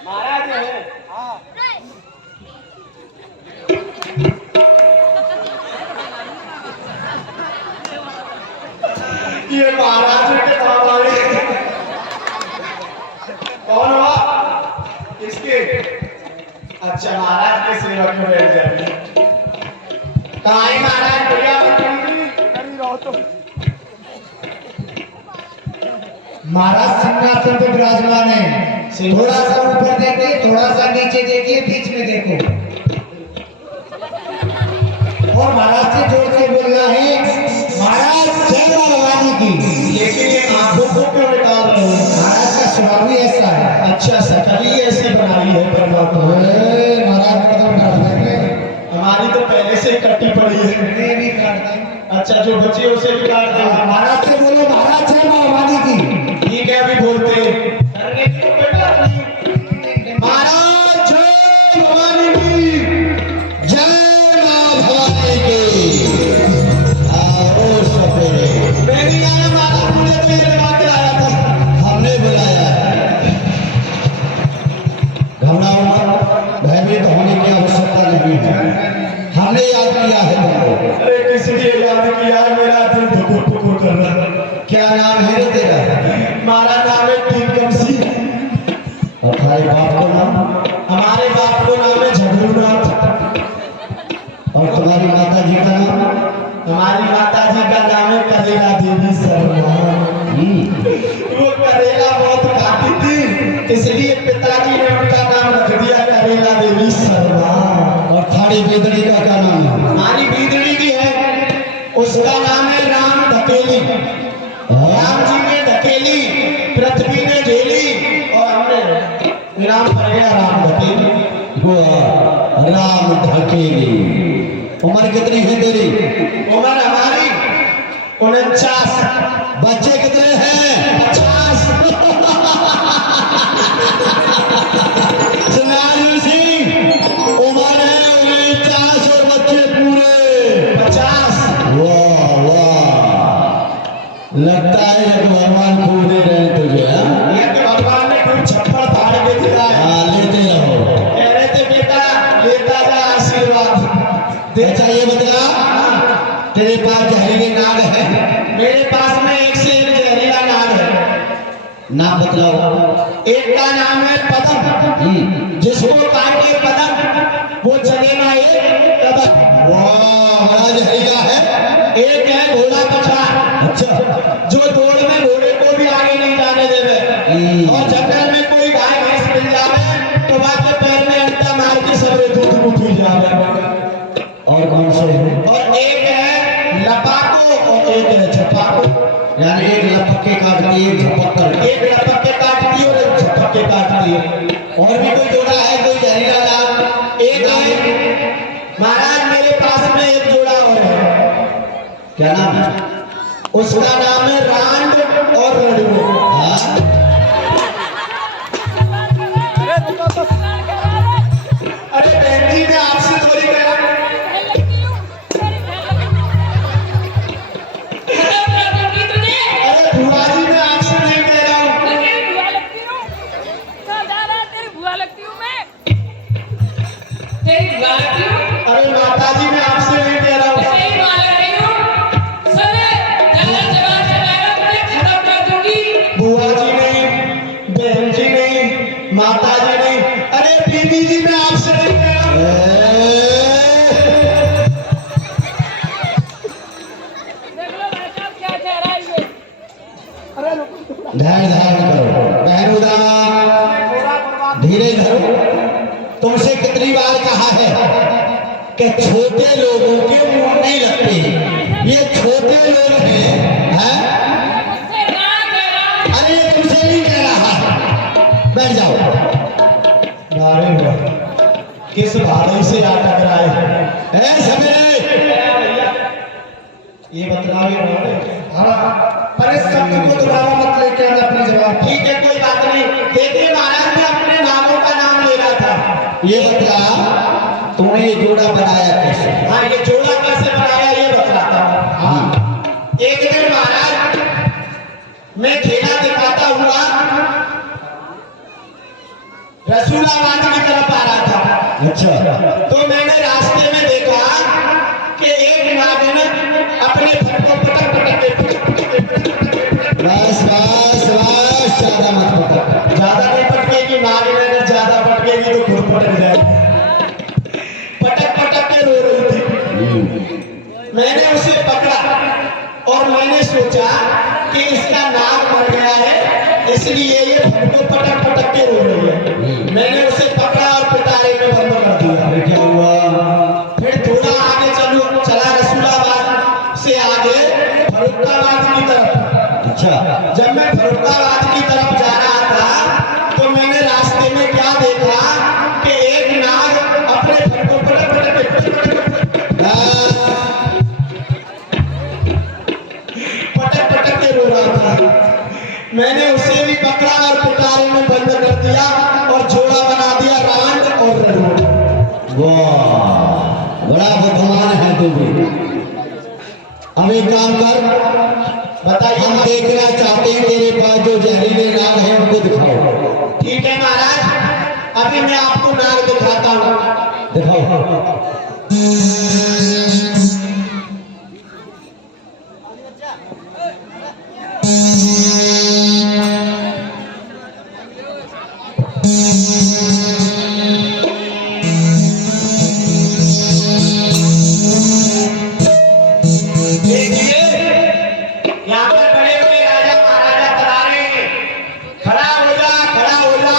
महाराज है। ये महाराज के बाबा है। कौन हुआ? इसके अच्छा महाराज के सेवक में बैठ जाएंगे। कहाँ है महाराज? भैया महाराज सिंहासन पे विराजमान है। थोड़ा सा ऊपर देखिए, थोड़ा सा नीचे देखिए, बीच में देखो। और महाराज से जोर से बोलना है, महाराज जय मां भवानी की। लेकिन ये आंखों को क्यों निकाल रहे हैं? महाराज का स्वभाव ही ऐसा है। अच्छा शकल ही ऐसी बनाई है परमात्मा। महाराज कदम काट देंगे। हमारी तो पहले से ही कट्टी पड़ी है। मैं भी काट देंगे। अच्छा जो बची है उसे भी काट देंगे। महाराज से बोलो, महाराज जय मां भवानी की। ठीक है अभी बोलते हैं। करने की तो कोई बात नहीं। महाराज जय भवानी की। जय मां भवानी की। आओ सपेरे। मैं नहीं आया महाराज, मुझे तो ये बुला के आया था। हमने बुलाया है। घबराओ मत, भयभीत होने की आवश्यकता नहीं है। हमने याद किया है तुमको। अरे किस लिए याद किया है? मेरा दिल धुकुर धुकुर कर रहा है। क्या नाम है रे तेरा? हमारा नाम है टीकम सिंह। और तुम्हारे बाप का नाम? हमारे बाप को नाम है झगड़ूनाथ। और तुम्हारी माता जी का नाम? हमारी माता जी का नाम है करेला देवी शर्मा। वो करेला बहुत खाती थी, इसलिए पिताजी ने उनका नाम रख दिया करेला देवी शर्मा। और थाड़ी बेदड़ी का क्या नाम है? हमारी बीदड़ी भी है, उसका नाम है राम धकेली। राम जी ने धकेली, पृथ्वी ने झेली और हमने राम पर गया राम धकेली। वाह, राम ढकेली। उम्र कितनी है तेरी? उम्र हमारी 49। बच्चे कितने हैं? 50। सुनारू सिंह, उम्र है 49 और बच्चे पूरे 50। वाह वाह, लगता है एक भगवान फूल दे रहे हैं तुझे। हाँ? ये तो भगवान ने कोई छप्पड़ फाड़ के दिया है। हाँ, लेते रहो। कह रहे थे बेटा लेता जा आशीर्वाद। अच्छा ये बता, तेरे पास जहरीले नाग है? मेरे पास में एक से एक जहरीला नाग है। नाम बतलाओ। एक का नाम है पदम, जिसको काटे पदम वो चलेगा एक कदम। वाह, बड़ा जहरीला है। एक है घोड़ा पछाड़, अच्छा, जो दौड़ में घोड़े को भी आगे नहीं जाने देवे। और जंगल में कोई गाय भैंस मिल जावे तो बाकी पैर में अंटा मार के सबरे दूध उठ जावे। और कौन से है? और एक है लपाको और एक है छपाको। यानी एक लपक के काटती है, एक झपक कर। एक लपक के काटती है और एक छपक के काटती है। और भी कोई जोड़ा है, कोई जहरीला नाग? एक है महाराज, मेरे पास में एक जोड़ा और है। क्या नाम है? उसका नाम है रांड और रड़ू। हाँ? तेरी गलती हो। अरे माता जी मैं आपसे नहीं कह रहा हूँ। तेरी मालूम नहीं हो। सुन, ज्यादा जवाब चलाएगा तो मैं खत्म कर दूंगी। बुआ जी नहीं, बहन जी नहीं, माता जी नहीं, अरे बीबी जी मैं आपसे नहीं कह रहा हूँ। देख लो भाई साहब क्या कह रहा है ये। ध्यान धारण करो बहनुदा, धीरे धरो। तुमसे कितनी बार कहा है कि छोटे लोगों के मुंह नहीं लगते, ये छोटे लोग हैं, हैं? मुझसे ना कह रहा। अरे ये तुमसे नहीं कह रहा है, बैठ जाओ। अरे वाह, किस भाई से आ टकराए ए सवेरे, ये बतलावे। हाँ, पर इस शब्द को दोबारा मत लेके आना अपनी जवाब। ठीक है कोई बात नहीं। देखिए महाराज ने अपने नामों का नाम ले रहा था। ये बतला तूने ये जोड़ा बनाया कैसे? हाँ ये जोड़ा कैसे बनाया ये बतलाता हूँ। हाँ एक दिन महाराज मैं खेला दिखाता हुआ रसूलाबाद की तरफ आ रहा था। अच्छा, तो मैंने रास्ते में देखा कि एक नागिन अपने फट को पटक पटक के बस बस बस, ज्यादा मत पकड़। ज्यादा नहीं पटकेगी नागिन, अगर ज्यादा पटकेगी तो खुद पटक जाएगी। पटक पटक के रो रही थी। मैंने उसे पकड़ा और मैंने सोचा कि इसका नाक मर गया है इसलिए ये फट को पटक पटक के रो रही है। मैंने उसे पकड़ा और पिटारे में बंद कर दिया। अरे क्या हुआ? फिर थोड़ा आगे चला रसूलाबाद से आगे फर्रुखाबाद की तरफ। अच्छा, जब मैं फर्रुखाबाद की तरफ जा रहा था तो मैंने रास्ते में क्या देखा कि एक नाग अपने फर को पटक पटक के रो रहा था। मैंने उसे भी पकड़ा और पिटारे में बंद कर दिया और जोड़ा बना दिया रांड और रडोड। वाह, बड़ा बुद्धिमान है तू भी। अब एक काम कर, बताइए। हम देखना चाहते हैं तेरे पास जो जहरीले नाग हैं उनको दिखाओ। ठीक है महाराज, अभी मैं आपको नाग दिखाता हूँ। दिखाओ। देखिए यहाँ पर बड़े बड़े राजा महाराजा पधारे हैं। खड़ा हो जा, खड़ा हो जा।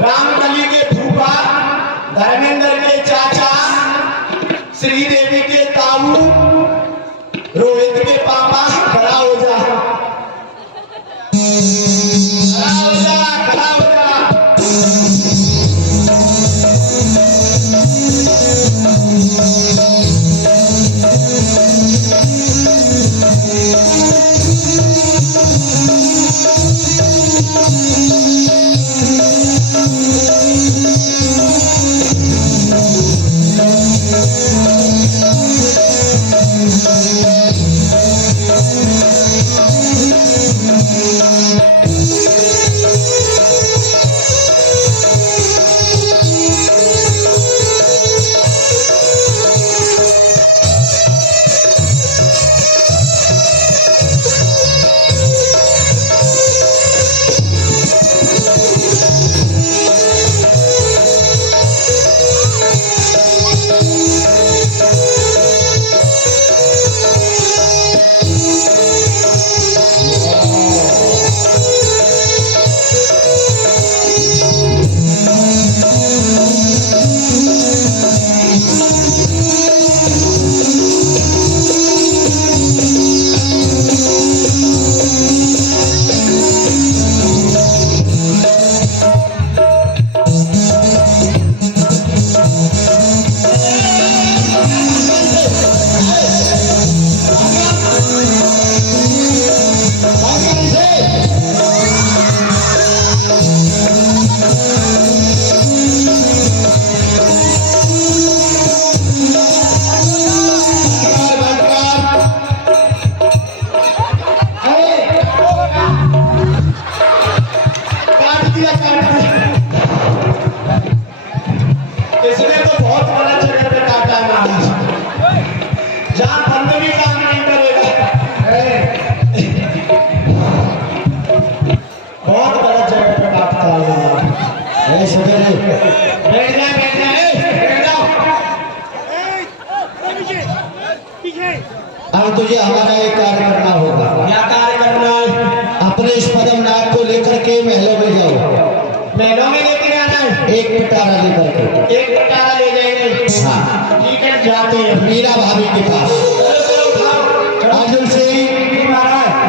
रामकली के फूफा, धर्मेंद्र के चाचा, श्रीदेवी के ताऊ, रोहित के पापा, खड़ा हो जा। खड़ा हो जा, खड़ा हो जा। इसने तो काटा महाराज, जहाँ बंद भी काम नहीं करेगा। बहुत गलत जगह पे काटता है ऐसे। बैठ जा, बैठ जा, बैठ जाओ। अब तुझे हमारा एक कार्य करना होगा। क्या कार्य करना है? अपने इस पदम नाग को लेकर के महलों में जाओ। महलों में लेके जाना है? एक पिटारा लेकर के। एक कटारा ले जाएंगे। हाँ, ठीक है, जाते हैं। मीरा भाभी के पास। चलो उठाओ। अर्जुन से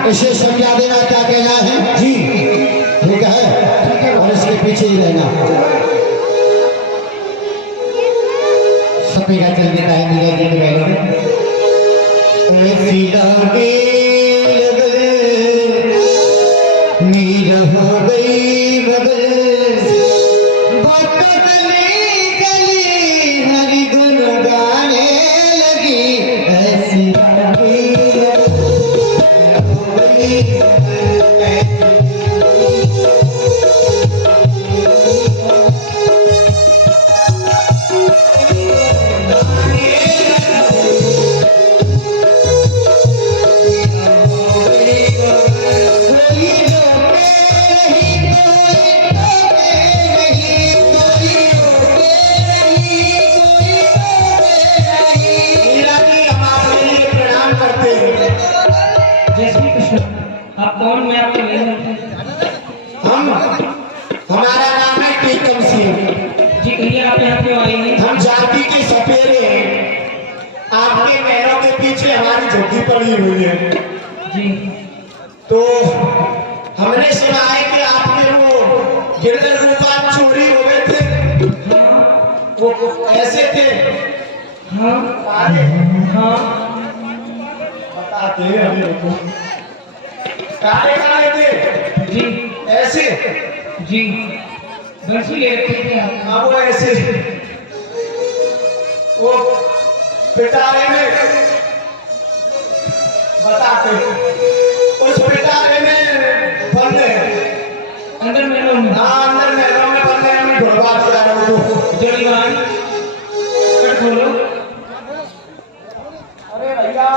इसे समझा देना क्या कहना है। जी ठीक है, और इसके पीछे ही रहना। सपेगा चल देता है मीरा जी के महलों में। ऐसी लागे लगे, मीरा हो गई मगर, बात गली गली हरि गुन गाने लगी। ऐसी लागे मीरा जी, हम आपके लिए प्रणाम करते हैं। जय श्री कृष्ण। आप कौन? मैं आपको नहीं जानती। हमारा नाम है टीकम सिंह। जी कहिए, आप यहाँ क्यों आए हैं? हम जाति के सपेरे हैं। आपके महलों के पीछे हमारी झोंकी पड़ी हुई है। जी तो हमने सुना है कि आपके वो गिरधर रूपा चोरी हो गए थे। वो ऐसे थे। हाँ अरे हाँ बताते हैं अभी रुको। काले काले थे जी ऐसे। जी बंसी ले रखे थे आप। हाँ वो ऐसे। वो पिटारे में बताते, उस पिटारे में बंद है। अंदर महलों में। हाँ अंदर महलों में बंद है। हमें ढुलवा दिया है वो। जड़ीवान कट खोलो। अरे भैया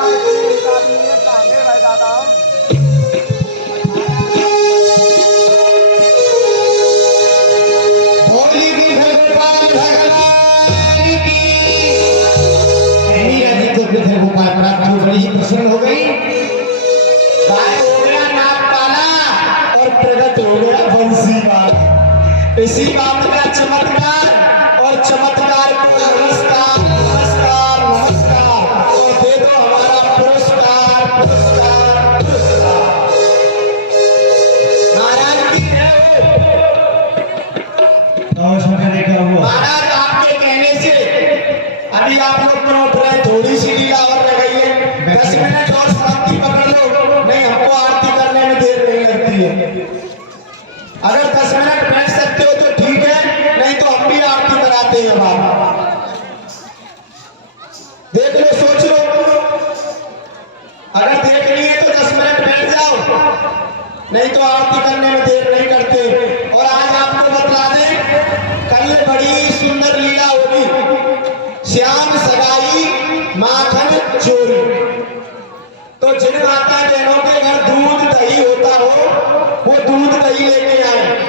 होली की भगवान भगवान की। मीरा जी को विधर गोपाल प्राप्त हो, बड़ी ही प्रसन्न हो गई। गाय हो गया नागपाला और प्रगट हो गया बंसीवाल। इसी बात का चमत्कार और चमत्कार को नमस्कार नमस्कार नमस्कार और दे दो हमारा पुरस्कार पुरस्कार पुरस्कार। महाराज की जय हो। महाराज आपके कहने से अभी आप लोग पर उठ रहे, थोड़ी सी लीला और रह गई है। 10 मिनट और शांति पकड़ लो, नहीं हमको आरती करने में देर नहीं लगती है। अगर 10 मिनट बैठ सकते हो तो ठीक है, नहीं तो हम भी आरती कराते हैं। बाबा देख लो, सोच लो। अगर देख लिए तो 10 मिनट बैठ जाओ, नहीं तो आरती करने में देर नहीं करते। और आज आपको बतला दें, कल बड़ी सुंदर लीला होगी। श्याम सगाई माखन चोरी। तो जिन माता बहनों के घर दूध दही होता हो, वो दूध दही लेके आए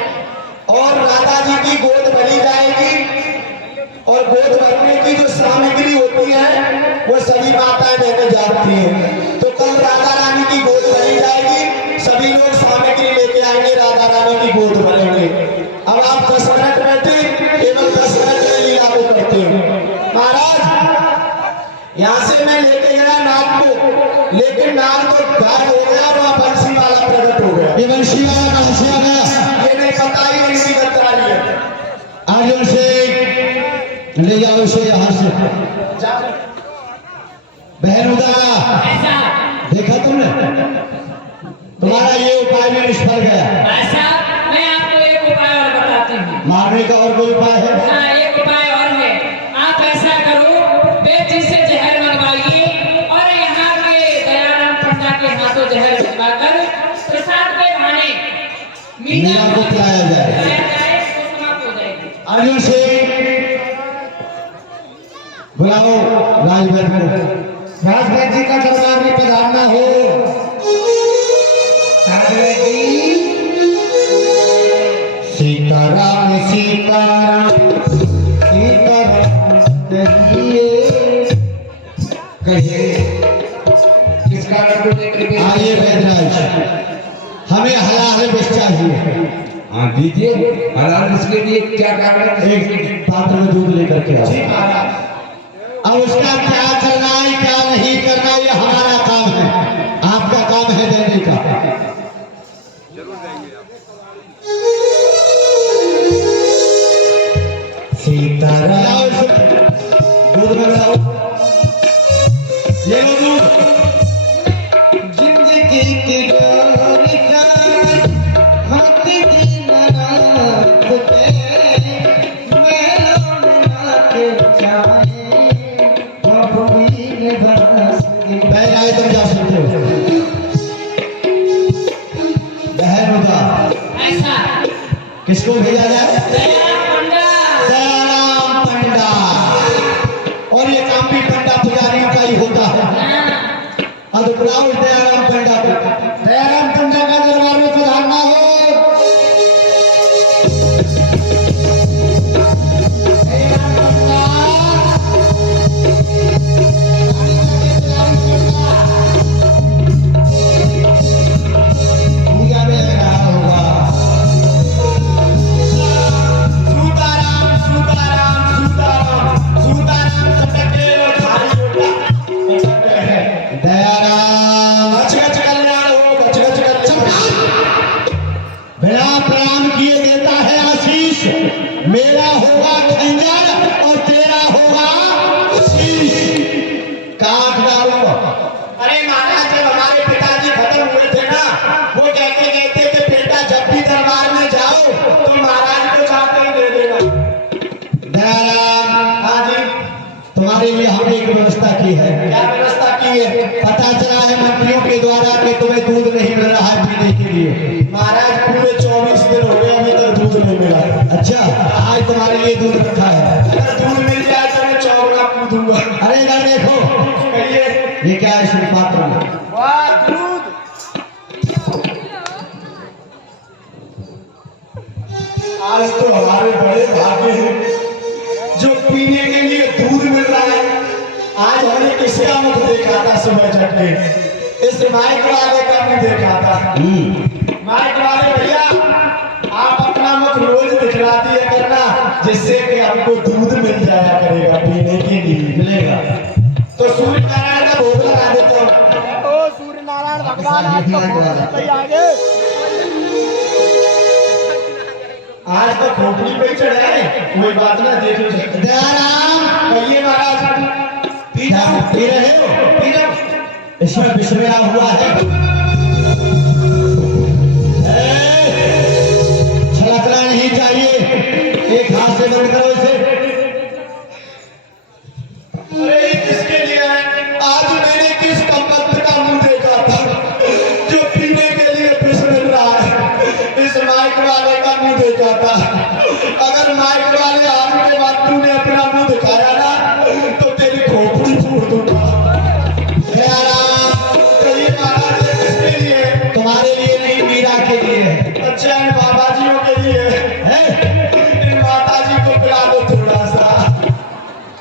और राधा जी की गोद भरी जाएगी। और गोद भरने की जो सामग्री होती है वो सभी माताएं बहनें जानती हैं। तो कल राधा रानी की गोद भरी जाएगी, सभी लोग सामग्री लेके आएंगे, राधा रानी की गोद भरेंगे। अब आप 10 मिनट बैठे, केवल 10 मिनट में लीला को करते हैं। महाराज यहाँ से मैं लेके गया नाग को, लेकिन नाग तो गायब हो गया, वहाँ बंसी वाला प्रकट हो गया। ये बंशी वाला कहाँ से आ गया? ये नहीं पता ही इनकी गद्दारी है। अर्जुन से ले जाओ इसे यहाँ से। जा- बहन उदारा, ऐसा देखा तुमने? तुम्हारा ये उपाय में निष्फल गया। ऐसा मैं आपको एक उपाय और बताती हूँ। मारने का और कोई उपाय है? हाँ एक उपाय और है। आप ऐसा करो, बेटी से जहर मंगवाइए और यहाँ के दयाराम पंडा के हाथों जहर मंगवाकर प्रसाद के बहाने मीरा को खिलाया जाए। खिलाया जाए तो समाप्त हो जाएगी। अर्जुन से बुलाओ राजभर को। राजभर जी का दरबार में पधारना हो। राजभर जी। सीताराम सीताराम सीताराम कहिए किस कारण को लेकर के आइए वैद्यराज, हमें हलाल विष चाहिए। हाँ दीजिए। हलाल इसके लिए क्या कारण है? एक पात्र में दूध लेकर के आओ। जी महाराज। अब उसका क्या करना है क्या नहीं करना ये हमारा काम है, आपका काम है देने का। सीताराम दूध में मिलाओ, ये लो दूध। जिंदगी की डोरी का हाथ दिन रात पे मेलों में आके जाए बबुई ने बरस के। बहन आए तुम जा सकते हो। बहन होगा ऐसा किसको भेजा जाए? दयाराम पंडा। दयाराम पंडा। और ये काम भी पंडा पुजारियों का ही होता है। अब बुलाओ इस दयाराम पंडा को। दयाराम पंडा का दरबार में पधारना हो। दयाराम पंडा। पूजा में लग रहा होगा। सीताराम सीताराम सीताराम सीताराम सटके और थाली लोटा दयाराम गच कल्याण हो। गच कल्याण। बिना प्रणाम किए देता है आशीष। मेरा होगा खंजर और तेरा होगा शीश। काट डालूंगा। अरे महाराज जब हमारे पिताजी खत्म हुए थे ना, वो कहते थे बेटा जब भी दरबार में जाओ तो महाराज को चाहते ही दे देना। दयाराम हाँ जी। तुम्हारे लिए हमने एक व्यवस्था की है। क्या व्यवस्था की है? पता चला है मंत्रियों के द्वारा कि तुम्हें दूध नहीं मिल रहा है पीने के लिए। महाराज पूरे 24 दिन हो गए अभी तक दूध नहीं मिला। अच्छा, आज तुम्हारे लिए दूध रखा है। अगर दूध मिल जाए तो मैं चौका पूछूंगा। अरे इधर देखो, कहिए। ये क्या है इस पात्र में? वाह दूध। आज तो हमारे बड़े भाग्य हैं जो पीने के लिए दूध मिल रहा है। आज हमने किसका मुख देखा था सुबह जग के? इस माइक वाले का मुख देखा था। माइक वाले भैया आप अपना मुख रोज दिखला दिया करना, जिससे कि हमको दूध मिल जाया करेगा पीने के लिए। मिलेगा तो सूर्य नारायण का भोग लगा देता हूँ। ओ सूर्य नारायण भगवान आज तो बहुत ही आगे। आज तो खोपड़ी पे चढ़ा है, कोई बात ना देख लो। दयाराम कहिए महाराज। पी जाओ। पी रहे हो? पी जाओ। इसमें बिस्मिल्लाह हुआ है। छलकना नहीं चाहिए। एक हाथ से बंद करो इसे। अरे ये किसके लिए है? आज मैंने किस कमबख्त का मुंह देखा था जो पीने के लिए विष मिल रहा है? इस माइक वाले का मुंह देखा था। अगर माइक वाले आने के बाद तूने अपना मुंह दिखाया ना तो तेरी खोपड़ी फोड़ दूंगा। दयाराम कहिए महाराज ये किसके लिए है? तुम्हारे लिए नहीं, मीरा के लिए है। अच्छा इन बाबा जियों के लिए है। इन माता जी को पिला दो थोड़ा सा।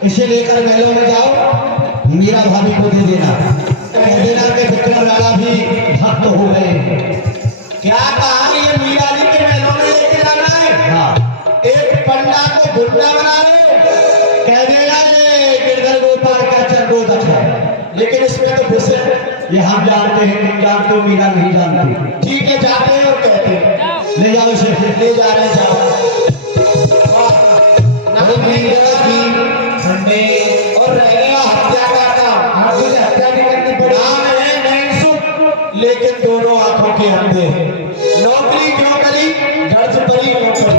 इसे लेकर महलों में जाओ, मीरा भाभी को दे देना। कह देना कि विक्रम लाला भी भक्त हो गए। क्या कहा? ये मीरा जी के महलों में लेके जाना है? हाँ, एक पंडा को गुंडा बना रहे हो। कह देना ये गिरधर गोपाल का चंडोदक है। लेकिन इसमें तो विष है। ये हम जानते हैं, तुम जानते हो, मीरा नहीं जानती। ठीक है जाते हैं और कहते हैं। ले जाओ इसे। ले जा रहे हैं जाओ। तो मीरा की ठंडे और रह गया हत्या का काम। आप मुझे हत्या भी करनी पड़ी। नाम है नैनसुख, लेकिन दोनों आंखों के अंधे। नौकरी क्यों करी? गर्ज पड़ी नौकरी।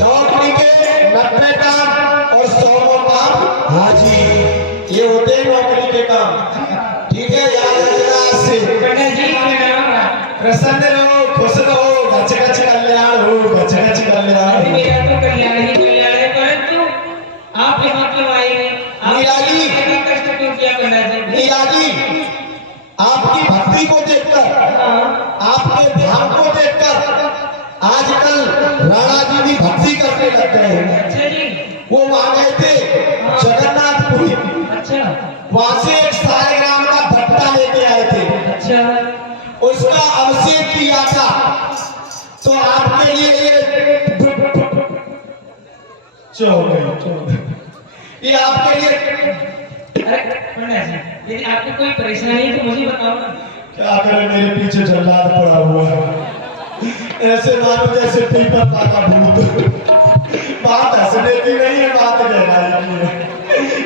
नौकरी के 90 काम और 100 काम हाजी। ये होते हैं नौकरी के काम। ठीक है याद रखना आज से। प्रसन्न रहो, खुश रहो, गच गच कल्याण हो, गच गच कल्याण हो। मेरा तो कल्याण ही कल्याण है, परंतु आप यहाँ क्यों आए हैं? आप मीरा जी, कष्ट क्यों किया पंडित जी? मीरा जी, आपकी भक्ति को देखकर, आपके ध्यान को देखकर आजकल राणा जी भी भक्ति करने लग गए हैं। अच्छा जी। वो वहां गए थे जगन्नाथपुरी, अच्छा वहां से एक सारेग्राम का भट्टा लेके आए थे, अच्छा। उसका अभिषेक किया था। तो आपके लिए ये ये आपके लिए अरे पंडित जी, यदि आपको कोई परेशानी है तो मुझे बताओ ना। क्या करें, मेरे पीछे जल्लाद पड़ा हुआ है, ऐसे मानो जैसे पेपर पाका भूत। बात हंसने की नहीं है, बात गहराई की है।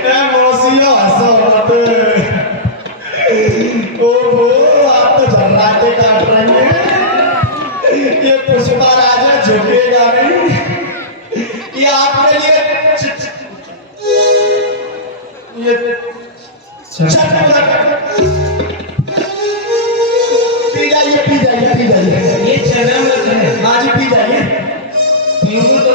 ए मौसियो हंसो मत। ओहो, आप तो झर्राटे काट रही हैं। ये पुष्पा राजा झुकेगा नहीं। ये आपके लिए ये पी जाइए, पी जाइए, पी जाइए। ये चरणामृत है। हाँ जी, पी जाइए। पीऊँ तो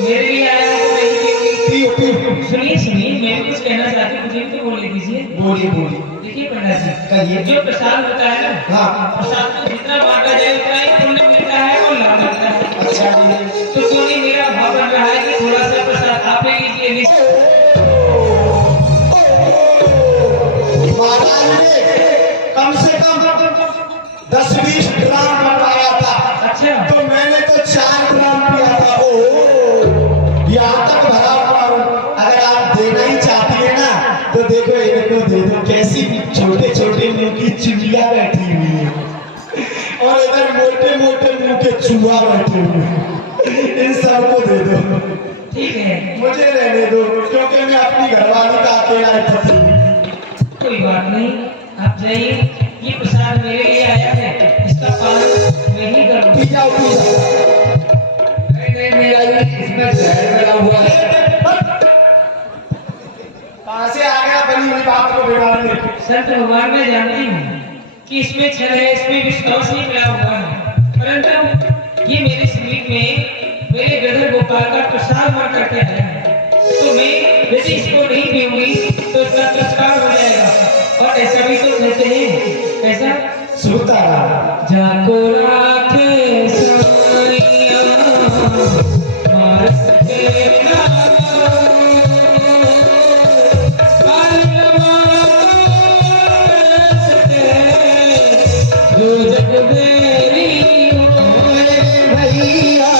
मेरे लिए आया हूँ, नहीं पीऊँगी। पियो पियो। सुनिए सुनिए, मैं भी कुछ कहना चाहती हूँ, मुझे भी बोलने दीजिए। बोलिए बोलिए। देखिए पंडित जी, कहिए। जो प्रसाद होता है ना, हाँ। प्रसाद को जितना बांटा जाए उतना ही पुण्य मिलता है और लाभ मिलता है। अच्छा जी। तो क्यों नहीं मेरा भाव बन रहा है कि थोड़ा सा प्रसाद आप ले लीजिए। महाराज ने कम से कम 10-20 ग्राम बनवाया था। अच्छा। तो मैंने तो 4 ग्राम पिया था। ओ यहाँ तक भरा हुआ हूँ। अगर आप देना ही चाहती है ना तो देखो, इनको दे दो। कैसी छोटे छोटे मुंह की चिड़िया बैठी हुई है और इधर मोटे मोटे मुंह के चूहा बैठे हुए हैं। इन सबको दे दो। ठीक है, मुझे रहने दो, क्योंकि मैं अपनी घरवाली का अकेला ही पति हूँ। कोई बात नहीं, आप जाइए। ये प्रसाद मेरे लिए आया है, इसका पालन मैं ही करूँगा। पी जाओ, पी जाओ। नहीं मीरा जी, इसमें जहर मिला हुआ है। कहाँ से आ गया बनी हुई बात को बिगाड़ने? संत भगवान मैं जानती हूँ कि इसमें छल है, इसमें विश्वास नहीं मिला हुआ है, परंतु ये मेरे शरीर में मेरे गधर गोपाल का प्रसाद मन करते हैं। तो मैं यदि इसको नहीं पीऊंगी तो इसका तिरस्कार हो जाएगा। और ऐसा भी तो कहते हैं, कैसा? सुनता रहा। जाको राखे साइया मारस के नाम, पालवा तरस के जो जग बेरी होए भैया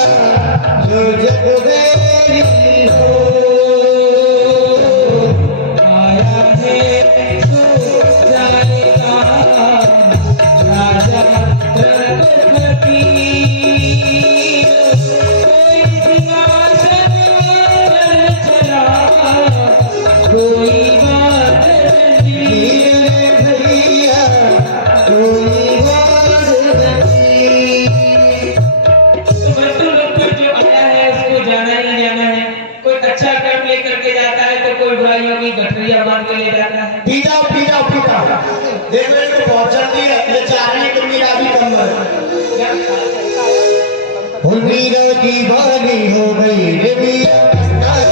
जो जग बेरी हो, आया है सो जाएगा राजा रघुपति। कोई सिंहासन पर चला, कोई बात नहीं। भैया कोई बात नहीं। तो बच्चों लोग को जो आया है उसको जाना ही जाना है। कोई अच्छा कर्म लेकर के जाता है तो कोई बुराइयों की गठरिया बांध के ले जाता है। पी जाओ, पी जाओ, पी जाओ। देखो इनको बहुत जल्दी है, ये चारने की मीरा भी कम है। मीरा दीवानी हो गई रे मीरा मस्तानी।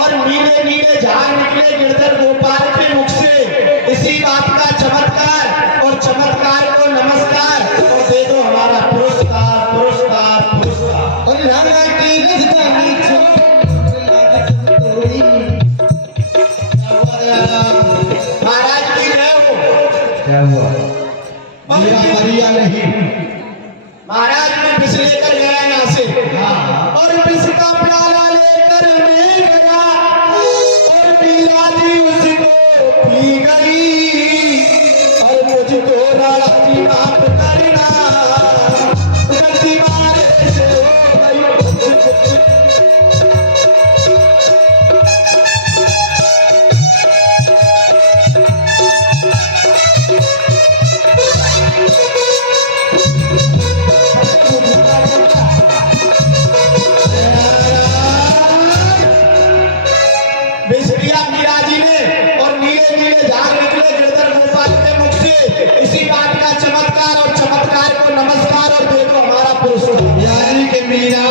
और नीले नीले झाग निकले गिरधर गोपाल के मुख से। इसी बात का चमत्कार, और चमत्कार को नमस्कार, और दे दो हमारा पुरस्कार, पुरस्कार, पुरस्कार। और लगा की राजधानी महाराज की जय हो। क्या हुआ? मरिया नहीं, महाराज ने विष लेकर गया यहाँ से। और विष का प्याला लेकर मैं गया, और मीरा जी उसको पी गई। और मुझको राणा जी माफ करना, गलती मारे से हो गई। इसी बात का चमत्कार और चमत्कार को नमस्कार। और देखो हमारा पुरुषोत्तम यानी कि मीरा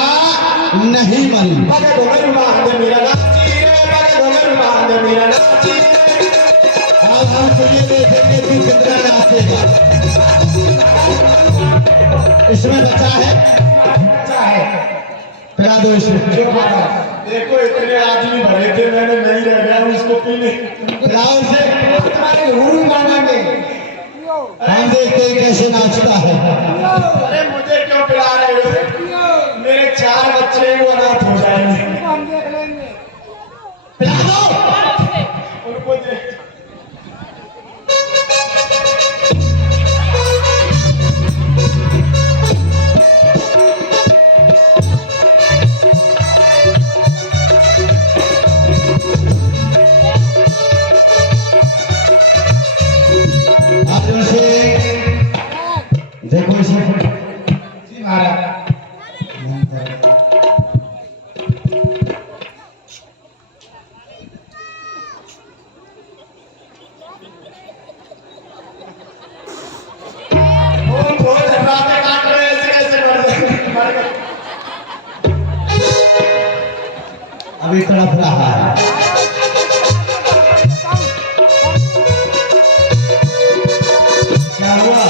नहीं मरी। भगत भगत बांध मेरा नाची रे, भगत भगत बांध मेरा नाची रे। अब हम तुझे देखेंगे तू कितना नाचेगा। इसमें बचा है, अच्छा है। पिला दो इसमें। क्यों महाराज? देखो इतने आदमी भरे थे, मैंने नहीं रह गया उसको पीने। पिलाओ इसे। तुम्हारे हुरू गाना में हम देखते हैं कैसे नाचता है। अरे मुझे क्यों पिला रहे हो? मेरे 4 बच्चे वो अनाथ हो जाएंगे। हम देख लेंगे। पिला दो। उनको दे। आप इसे देखो इसे। जी महाराज। वो झर्राते काट रहे हैं, ऐसे कैसे मर गए? अभी तड़प रहा है। क्या हुआ?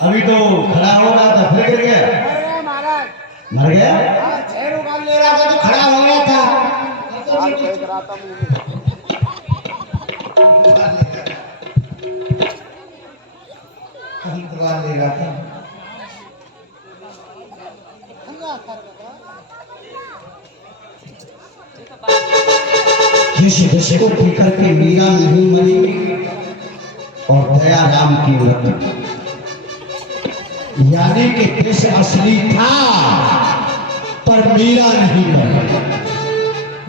अभी तो खड़ा हो रहा था, फिर गिर गया। अरे महाराज, मर गया। हाँ, छह रुपये ले रहा था तो खड़ा हो गया था। हाथ फेंक रहा था मुंह में। ले रहा था। किसी किसी को पीकर के मीरा नहीं मरी और दया राम की मृत्यु। यानी कि कृष्ण असली था पर मीरा नहीं मरी।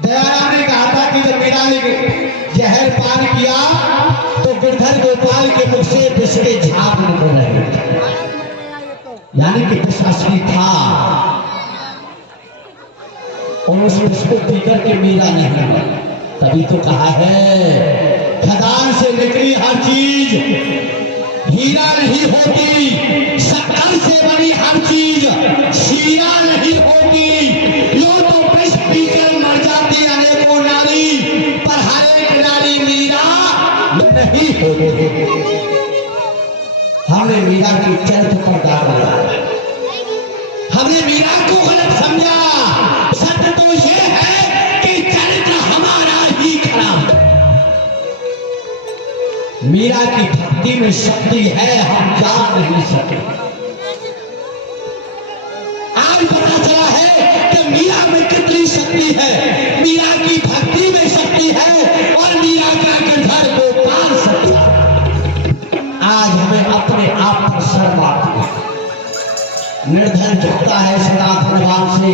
दयाराम ने कहा था कि जब मीरा ने जहर पान किया तो गिरधर गोपाल के मुख से विष के झाग निकल रहे थे। यानी कि कृष्ण असली था और उस विष को पीकर के मीरा नहीं मरी। तभी तो कहा है खदान से निकली हर चीज हीरा नहीं होती, शक्कर से बनी हर चीज शीरा नहीं होती। यो तो विष पीकर मर जाती अनेकों नारी, पर हर एक नारी मीरा नहीं होती। हमने मीरा की चरित्र पर दाग लगाया, हमने मीरा को गलत समझा। सत्य तो ये है कि चरित्र हमारा ही खराब। मीरा की भक्ति में शक्ति है, हम जान नहीं सकते। आज पता चला है कि मीरा में कितनी शक्ति है। मीरा की भक्ति में शक्ति है और मीरा का गिरधर गोपाल सच्चा। आज हमें अपने आप पर शर्म आती है। निर्धन झुकता है सदा धनवान से,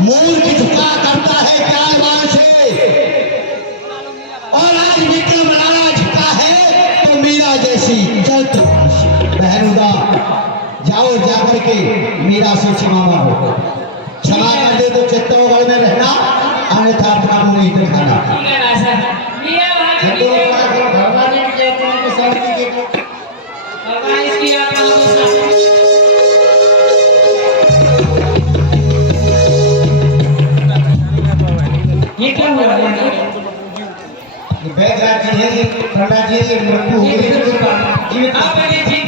मूर्ख झुका करता है ज्ञानवान से। और आज विक्रम राणा झुका है तो मीरा जैसी चरित्र। बहनुदा जाओ जाकर के मीरा से क्षमा मांगो। क्षमा कर दे तो चित्तौड़गढ़ में रहना, अन्यथा अपना मुंह नहीं दिखाना। ठीक है राजा। लिया वहाँ के लिए भगवान ने किया तुमको शांति देखो। भगवान इसकी आत्मा को शांति। ये क्या हुआ है? बैठ रहा जी है, पंडा जी मृत्यु हो गई। आप पहले जी